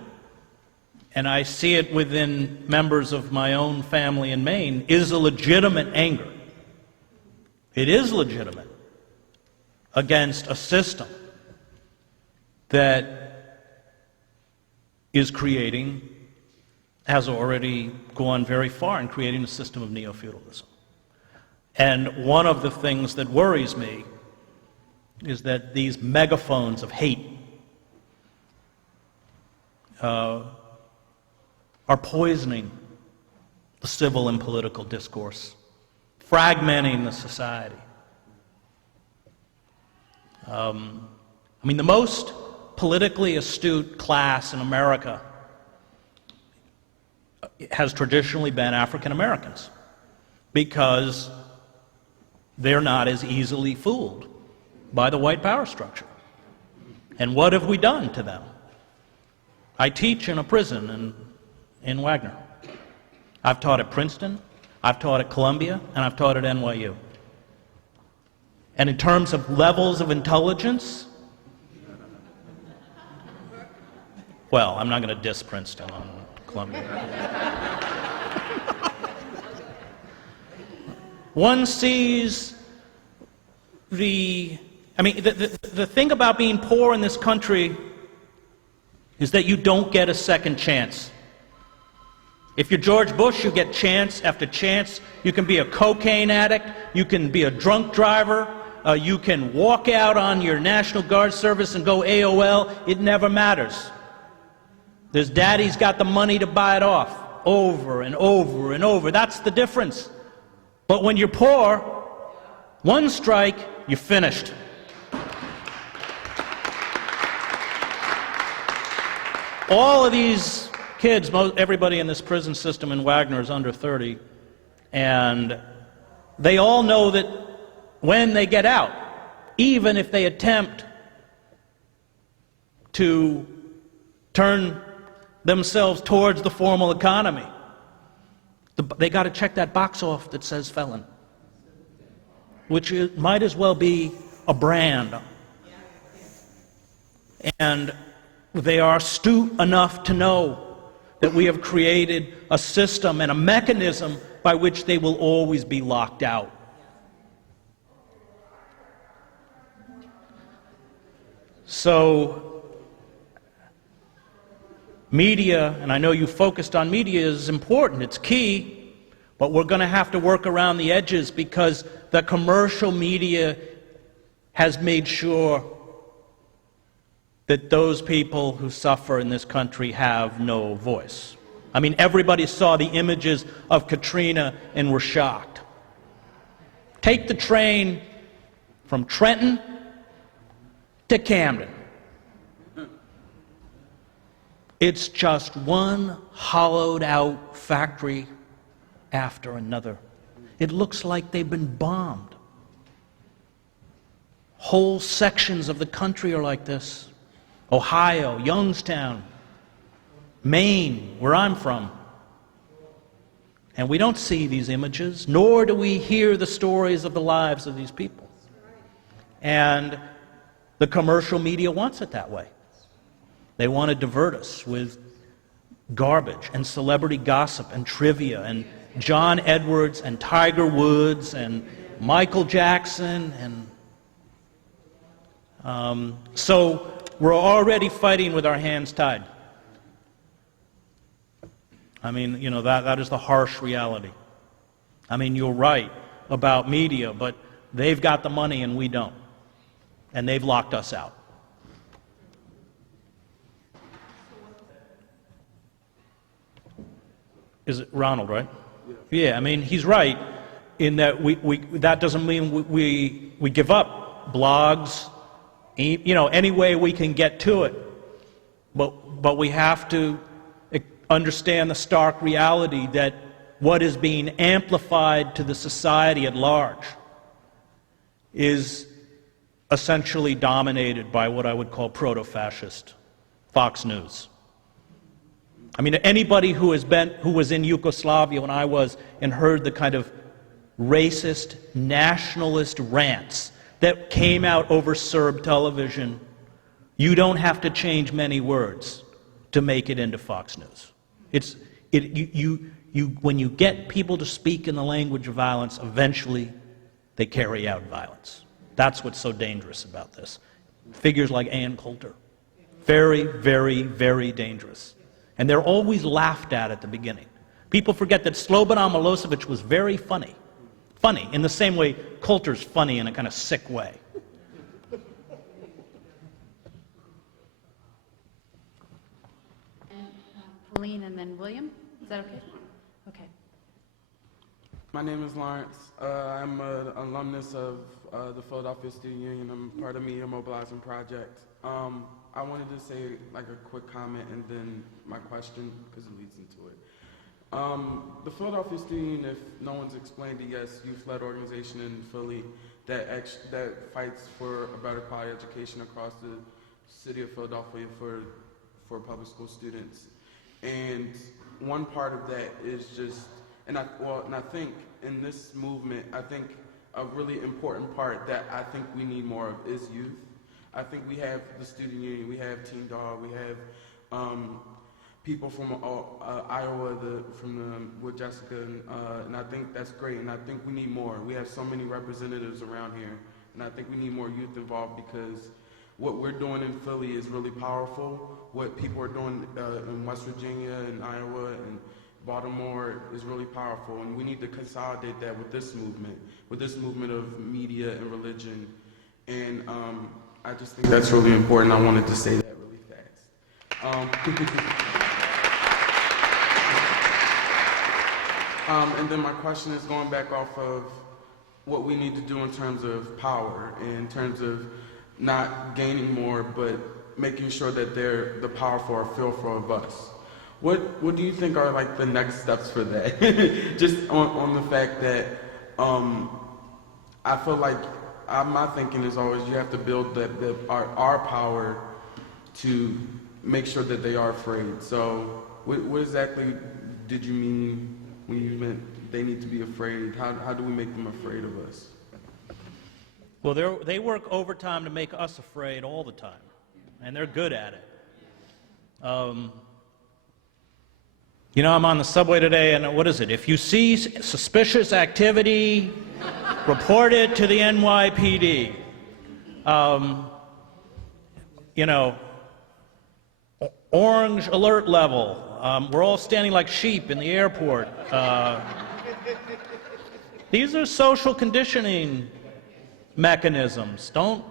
and I see it within members of my own family in Maine, is a legitimate anger. It is legitimate against a system that is creating, has already gone very far in creating a system of neo-feudalism. And one of the things that worries me is that these megaphones of hate are poisoning the civil and political discourse, fragmenting the society. I mean, the most politically astute class in America has traditionally been African Americans because they're not as easily fooled by the white power structure. And what have we done to them? I teach in a prison in Wagner. I've taught at Princeton, I've taught at Columbia, and I've taught at NYU. And in terms of levels of intelligence, well, I'm not going to diss Princeton on Columbia. One sees the thing about being poor in this country is that you don't get a second chance. If you're George Bush, you get chance after chance. You can be a cocaine addict, you can be a drunk driver, you can walk out on your National Guard service and go AOL. It never matters. There's daddy's got the money to buy it off over and over and over. That's the difference. But when you're poor, one strike, you're finished. All of these kids, everybody in this prison system in Wagner is under 30, and they all know that when they get out, even if they attempt to turn themselves towards the formal economy, they got to check that box off that says felon, which might as well be a brand. And they are astute enough to know that we have created a system and a mechanism by which they will always be locked out. So media, and I know you focused on media, is important, it's key, but we're going to have to work around the edges because the commercial media has made sure that those people who suffer in this country have no voice. I mean, everybody saw the images of Katrina and were shocked. Take the train from Trenton to Camden. It's just one hollowed out factory after another. It looks like they've been bombed. Whole sections of the country are like this. Ohio, Youngstown, Maine, where I'm from. And we don't see these images, nor do we hear the stories of the lives of these people. And the commercial media wants it that way. They want to divert us with garbage and celebrity gossip and trivia and John Edwards and Tiger Woods and Michael Jackson. And so we're already fighting with our hands tied. I mean, you know, that is the harsh reality. I mean, you're right about media, but they've got the money and we don't. And they've locked us out. Is it Ronald, right? Yeah, I mean, he's right in that that doesn't mean we give up blogs, you know, any way we can get to it. But we have to understand the stark reality that what is being amplified to the society at large is essentially dominated by what I would call proto-fascist Fox News. I mean, anybody who was in Yugoslavia when I was and heard the kind of racist, nationalist rants that came out over Serb television, you don't have to change many words to make it into Fox News. When you get people to speak in the language of violence, eventually they carry out violence. That's what's so dangerous about this. Figures like Ann Coulter, very, very, very dangerous. And they're always laughed at the beginning. People forget that Slobodan Milosevic was very funny. Funny, in the same way Coulter's funny in a kind of sick way. Pauline and then William. Is that okay? Okay. My name is Lawrence. I'm an alumnus of the Philadelphia Student Union. I'm part of Media Mobilizing Project. I wanted to say like a quick comment and then my question because it leads into it. The Philadelphia Student Union, if no one's explained it, yes, youth-led organization in Philly that fights for a better quality education across the city of Philadelphia for public school students. And one part of that is just, and I think in this movement, I think a really important part that I think we need more of is youth. I think we have the student union, we have Team Dog, we have people from Iowa, with Jessica, and I think that's great. And I think we need more. We have so many representatives around here, and I think we need more youth involved because what we're doing in Philly is really powerful. What people are doing in West Virginia and Iowa and Baltimore is really powerful, and we need to consolidate that with this movement of media and religion. And I just think that's really important. I wanted to say that really fast. And then my question is going back off of what we need to do in terms of power, in terms of not gaining more, but making sure that the powerful are fearful of us. What do you think are like the next steps for that? Just on the fact that I feel like my thinking is always you have to build our power to make sure that they are afraid. So what exactly did you mean when you meant they need to be afraid? How do we make them afraid of us? Well, they work overtime to make us afraid all the time, and they're good at it. You know, I'm on the subway today, and what is it? If you see suspicious activity, report it to the NYPD. you know, orange alert level. We're all standing like sheep in the airport. These are social conditioning mechanisms. Don't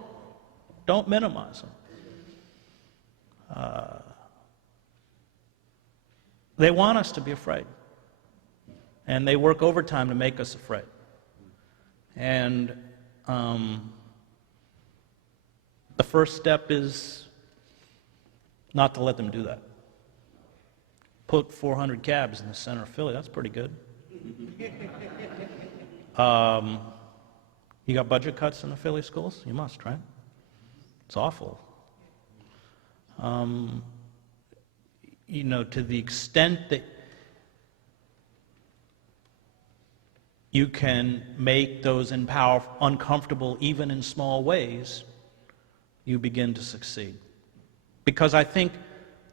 minimize them. They want us to be afraid. And they work overtime to make us afraid. And the first step is not to let them do that. Put 400 cabs in the center of Philly. That's pretty good. You got budget cuts in the Philly schools? You must, right? It's awful. You know, to the extent that you can make those in power uncomfortable, even in small ways, you begin to succeed. Because I think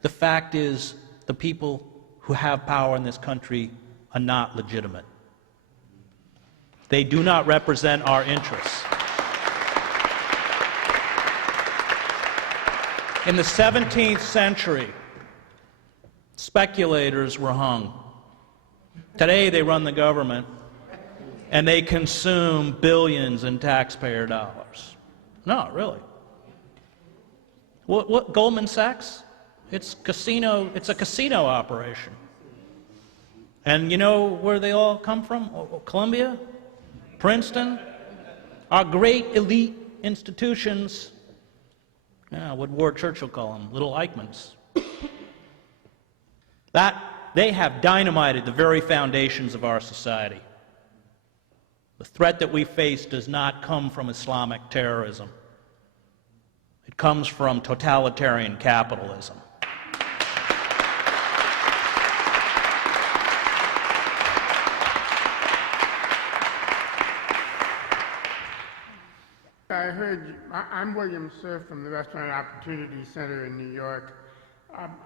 the fact is the people who have power in this country are not legitimate. They do not represent our interests. In the 17th century, speculators were hung. Today they run the government, and they consume billions in taxpayer dollars. No, really. What Goldman Sachs? It's a casino operation. And you know where they all come from? Columbia? Princeton? Our great elite institutions, what Ward Churchill call them, little Eichmanns. They have dynamited the very foundations of our society. The threat that we face does not come from Islamic terrorism. It comes from totalitarian capitalism. I heard, I'm William Cerf from the Restaurant Opportunity Center in New York.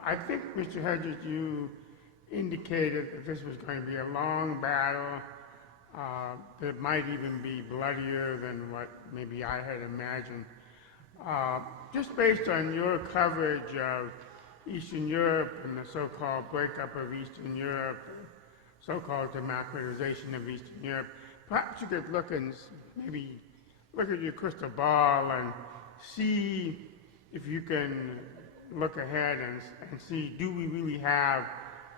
I think, Mr. Hedges, you indicated that this was going to be a long battle, that might even be bloodier than what maybe I had imagined. Just based on your coverage of Eastern Europe and the so-called breakup of Eastern Europe, so-called democratization of Eastern Europe, perhaps you could maybe look at your crystal ball and see if you can look ahead and see, do we really have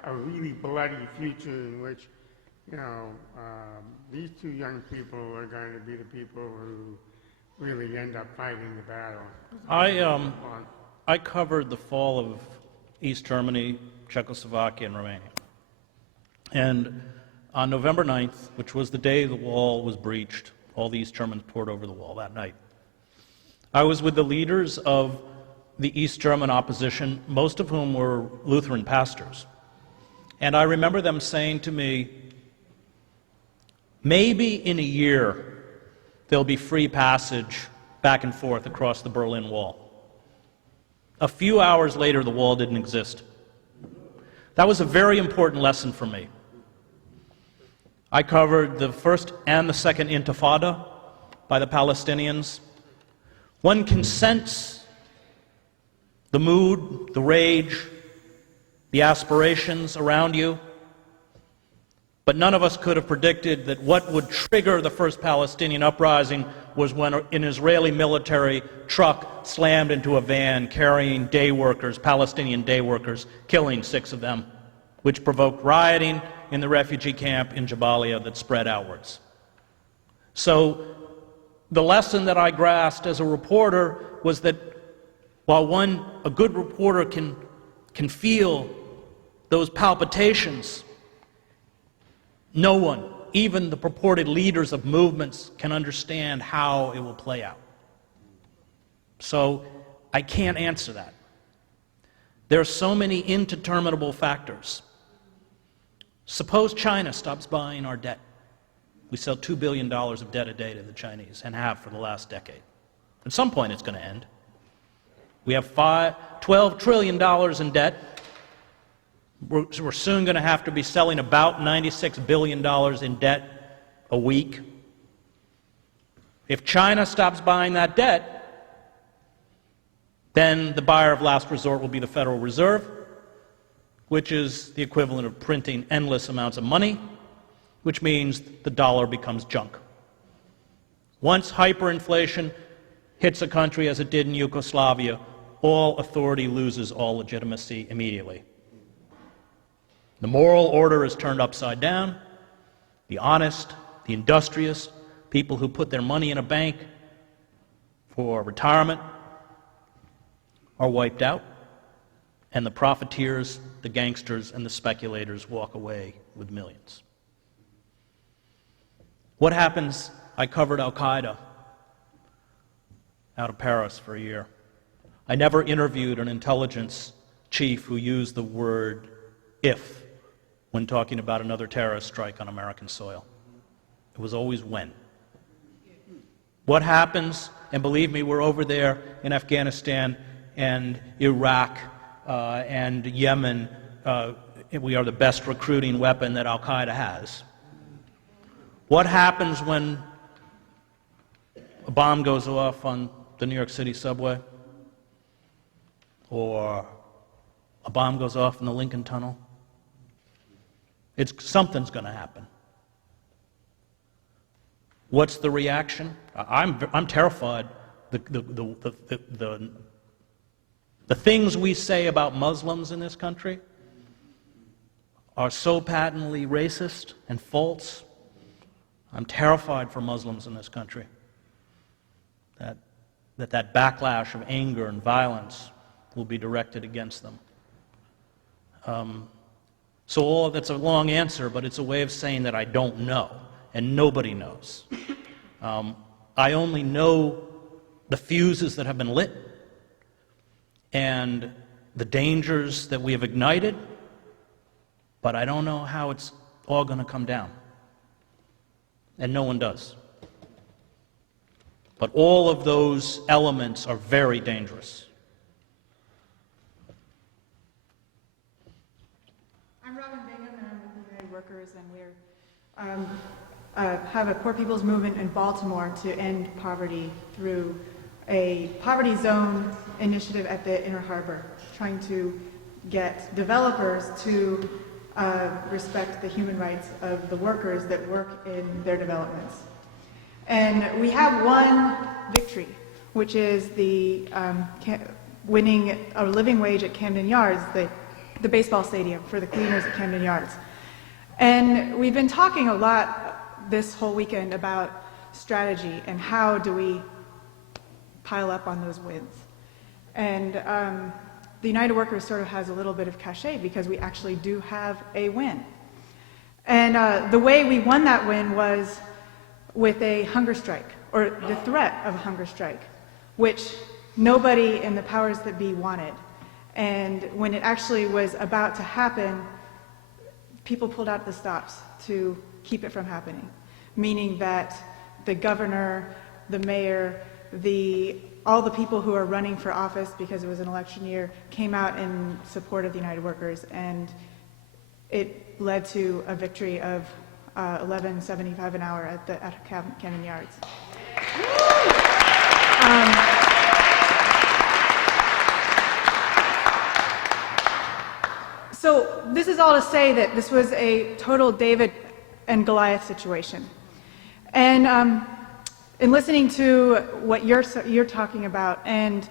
a really bloody future in which, these two young people are going to be the people who really end up fighting the battle? I covered the fall of East Germany, Czechoslovakia, and Romania. And on November 9th, which was the day the wall was breached, all the East Germans poured over the wall that night. I was with the leaders of the East German opposition, most of whom were Lutheran pastors. And I remember them saying to me, maybe in a year there'll be free passage back and forth across the Berlin Wall. A few hours later, the wall didn't exist. That was a very important lesson for me. I covered the first and the second intifada by the Palestinians. One can sense the mood, the rage, the aspirations around you, but none of us could have predicted that what would trigger the first Palestinian uprising was when an Israeli military truck slammed into a van carrying day workers, Palestinian day workers, killing 6 of them, which provoked rioting in the refugee camp in Jabalia that spread outwards. So the lesson that I grasped as a reporter was that while a good reporter can feel those palpitations, no one, even the purported leaders of movements, can understand how it will play out. So I can't answer that. There are so many indeterminable factors. Suppose China stops buying our debt. We sell $2 billion of debt a day to the Chinese, and have for the last decade. At some point it's going to end. We have $12 trillion in debt. We're soon going to have to be selling about $96 billion in debt a week. If China stops buying that debt, Then the buyer of last resort will be the Federal Reserve, which is the equivalent of printing endless amounts of money, which means the dollar becomes junk. Once hyperinflation hits a country as it did in Yugoslavia, all authority loses all legitimacy immediately. The moral order is turned upside down. The honest, the industrious, people who put their money in a bank for retirement are wiped out, and the profiteers, the gangsters, and the speculators walk away with millions. What happens? I covered Al-Qaeda out of Paris for a year. I never interviewed an intelligence chief who used the word if when talking about another terrorist strike on American soil. It was always when. What happens, and believe me, we're over there in Afghanistan and Iraq and Yemen. We are the best recruiting weapon that Al-Qaeda has. What happens when a bomb goes off on the New York City subway? Or a bomb goes off in the Lincoln Tunnel? Something's going to happen. What's the reaction? I'm terrified. The things we say about Muslims in this country are so patently racist and false. I'm terrified for Muslims in this country. That backlash of anger and violence will be directed against them. So that's a long answer, but it's a way of saying that I don't know, and nobody knows. I only know the fuses that have been lit and the dangers that we have ignited, but I don't know how it's all going to come down. And no one does. But all of those elements are very dangerous. I'm Robin Bingham, and I'm with the United Workers, and we're have a poor people's movement in Baltimore to end poverty through a poverty zone initiative at the Inner Harbor, trying to get developers to respect the human rights of the workers that work in their developments. And we have one victory, which is the winning a living wage at Camden Yards, the baseball stadium for the cleaners at Camden Yards. And we've been talking a lot this whole weekend about strategy and how do we pile up on those wins. And the United Workers sort of has a little bit of cachet because we actually do have a win. And the way we won that win was with a hunger strike, or the threat of a hunger strike, which nobody in the powers that be wanted. And when it actually was about to happen, people pulled out the stops to keep it from happening, meaning that the governor, the mayor, all the people who are running for office because it was an election year came out in support of the United Workers, and it led to a victory of $11.75 an hour at Camden Yards. So this is all to say that this was a total David and Goliath situation. And in listening to what you're talking about, and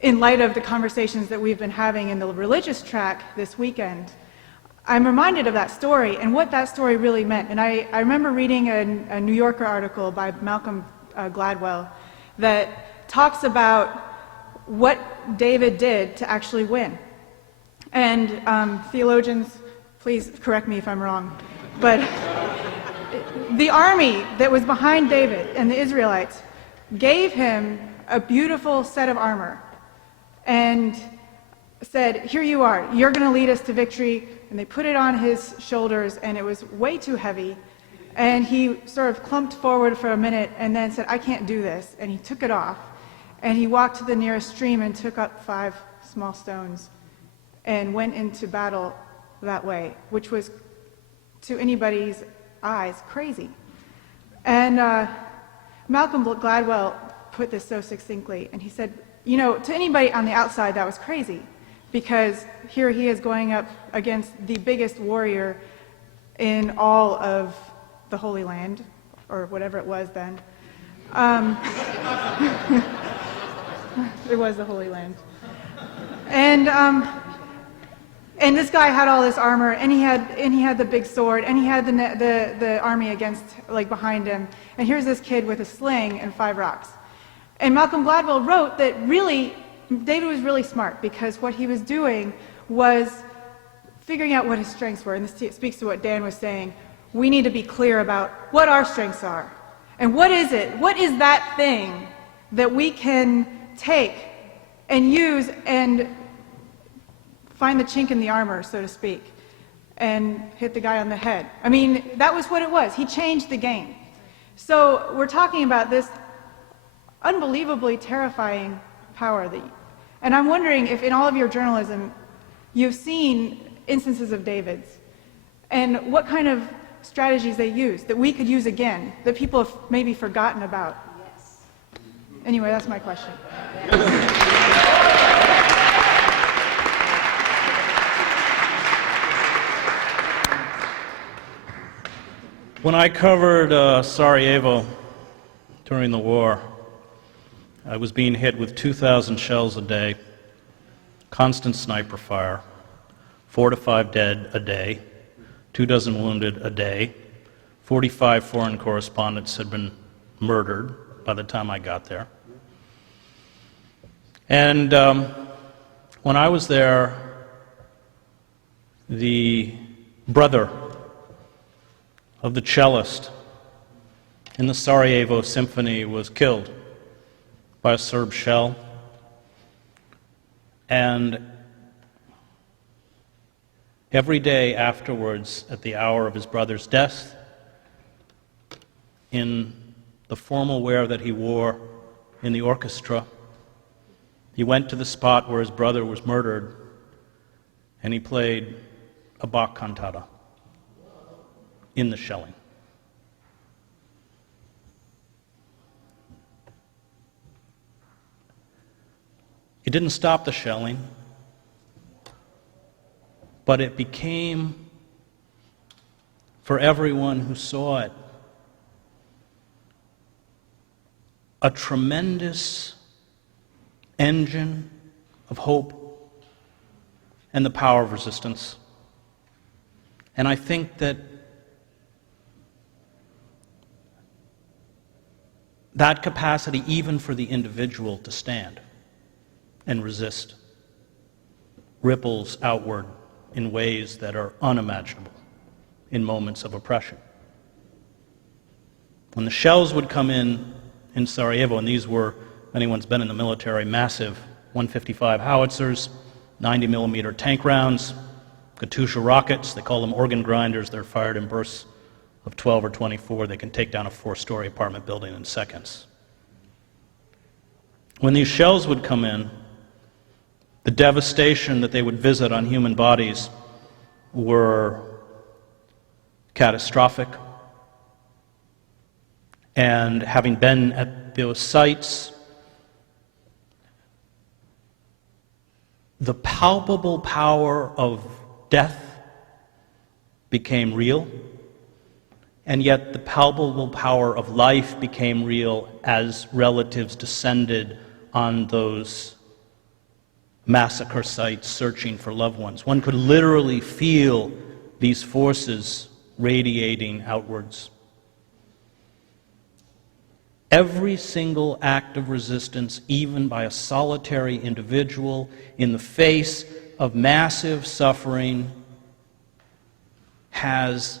in light of the conversations that we've been having in the religious track this weekend, I'm reminded of that story and what that story really meant. And I remember reading a New Yorker article by Malcolm Gladwell that talks about what David did to actually win. And theologians, please correct me if I'm wrong, but the army that was behind David and the Israelites gave him a beautiful set of armor and said, here you are, you're going to lead us to victory. And they put it on his shoulders, and it was way too heavy. And he sort of clumped forward for a minute and then said, I can't do this. And he took it off. And he walked to the nearest stream and took up 5 small stones and went into battle that way, which was, to anybody's eyes, crazy. And Malcolm Gladwell put this so succinctly, and he said, you know, to anybody on the outside, that was crazy, because here he is going up against the biggest warrior in all of the Holy Land, or whatever it was then. It was the Holy Land. And this guy had all this armor, and he had the big sword, and he had the army against, like, behind him. And here's this kid with a sling and 5 rocks. And Malcolm Gladwell wrote that really, David was really smart, because what he was doing was figuring out what his strengths were. And this speaks to what Dan was saying. We need to be clear about what our strengths are. And what is it? What is that thing that we can take and use and find the chink in the armor, so to speak, and hit the guy on the head? I mean, that was what it was. He changed the game. So we're talking about this unbelievably terrifying power. And I'm wondering if in all of your journalism, you've seen instances of David's, and what kind of strategies they use that we could use again, that people have maybe forgotten about. Yes. Anyway, that's my question. When I covered Sarajevo during the war, I was being hit with 2,000 shells a day, constant sniper fire, 4 to 5 dead a day, 24 wounded a day. 45 foreign correspondents had been murdered by the time I got there. And when I was there, the brother of the cellist in the Sarajevo Symphony was killed by a Serb shell. And every day afterwards, at the hour of his brother's death, in the formal wear that he wore in the orchestra, he went to the spot where his brother was murdered, and he played a Bach cantata in the shelling. It didn't stop the shelling, but it became, for everyone who saw it, a tremendous engine of hope and the power of resistance. And I think that that capacity, even for the individual to stand and resist, ripples outward in ways that are unimaginable in moments of oppression. When the shells would come in Sarajevo, and these were, if anyone's been in the military, massive 155 howitzers, 90 millimeter tank rounds, Katyusha rockets, they call them organ grinders, they're fired in bursts of 12 or 24. They can take down a 4-story apartment building in seconds. When these shells would come in, the devastation that they would visit on human bodies were catastrophic. And having been at those sites, the palpable power of death became real, and yet the palpable power of life became real as relatives descended on those massacre sites searching for loved ones. One could literally feel these forces radiating outwards. Every single act of resistance, even by a solitary individual, in the face of massive suffering, has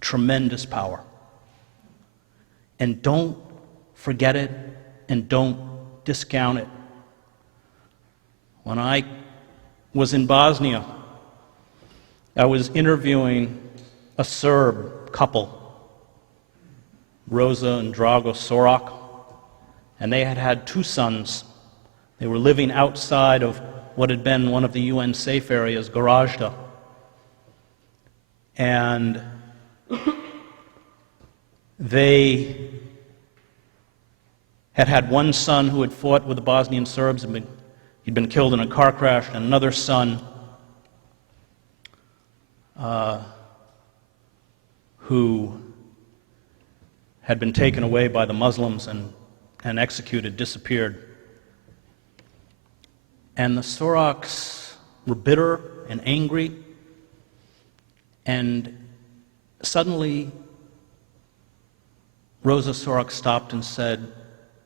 tremendous power. And don't forget it, and don't discount it. When I was in Bosnia, I was interviewing a Serb couple, Rosa and Drago Sorak, and they had had 2 sons. They were living outside of what had been one of the UN safe areas, Gorazda. And they had one son who had fought with the Bosnian Serbs, and he'd been killed in a car crash, and another son who had been taken away by the Muslims and executed, disappeared. And the Soraks were bitter and angry, and suddenly Rosa Sorak stopped and said,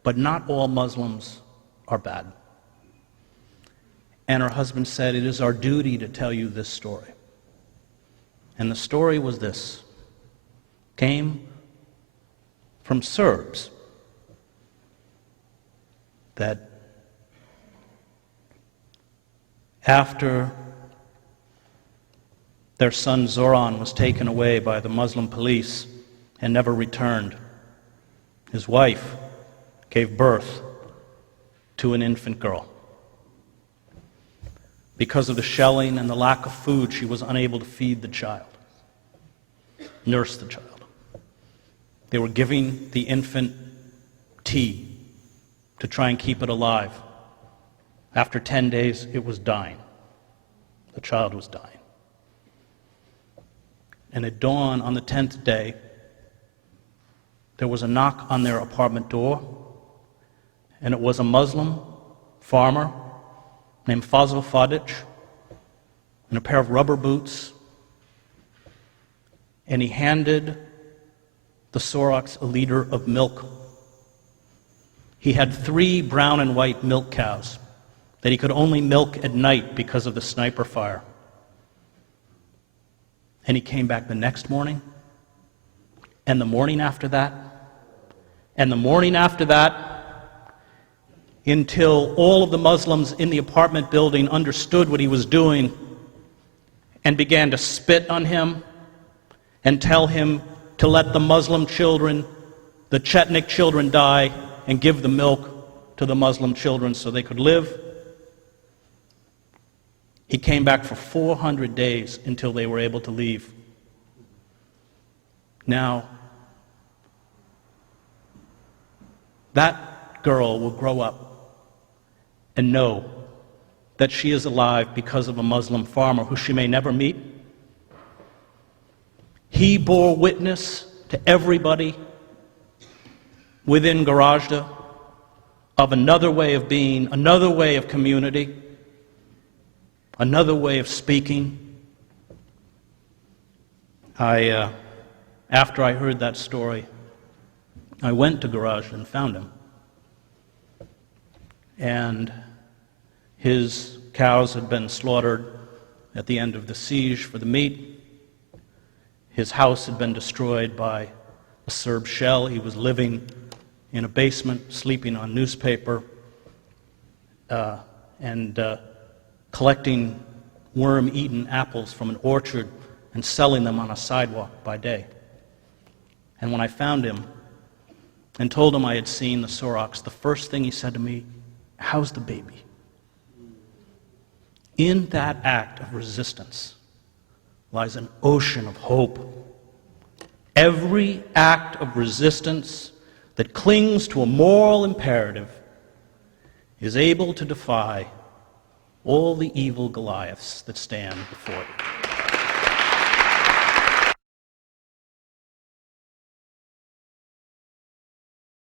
"But not all Muslims are bad." And her husband said, "It is our duty to tell you this story." And the story was this: came from Serbs that after their son Zoran was taken away by the Muslim police and never returned, his wife gave birth to an infant girl. Because of the shelling and the lack of food, she was unable to feed the child, nurse the child. They were giving the infant tea to try and keep it alive. After 10 days, it was dying. The child was dying. And at dawn on the 10th day, there was a knock on their apartment door, and it was a Muslim farmer named Fazil Fadic in a pair of rubber boots, and he handed the Soraks a liter of milk. He had 3 brown and white milk cows that he could only milk at night because of the sniper fire. And he came back the next morning, and the morning after that, and the morning after that, until all of the Muslims in the apartment building understood what he was doing and began to spit on him and tell him to let the Muslim children, the Chetnik children, die and give the milk to the Muslim children so they could live. He came back for 400 days until they were able to leave. Now, that girl will grow up and know that she is alive because of a Muslim farmer who she may never meet. He bore witness to everybody within Gorazde of another way of being, another way of community, another way of speaking. After I heard that story, I went to Gorazde and found him. And his cows had been slaughtered at the end of the siege for the meat. His house had been destroyed by a Serb shell. He was living in a basement, sleeping on newspaper, and collecting worm-eaten apples from an orchard and selling them on a sidewalk by day. And when I found him and told him I had seen the Soraks, the first thing he said to me, "How's the baby?" In that act of resistance lies an ocean of hope. Every act of resistance that clings to a moral imperative is able to defy all the evil Goliaths that stand before it.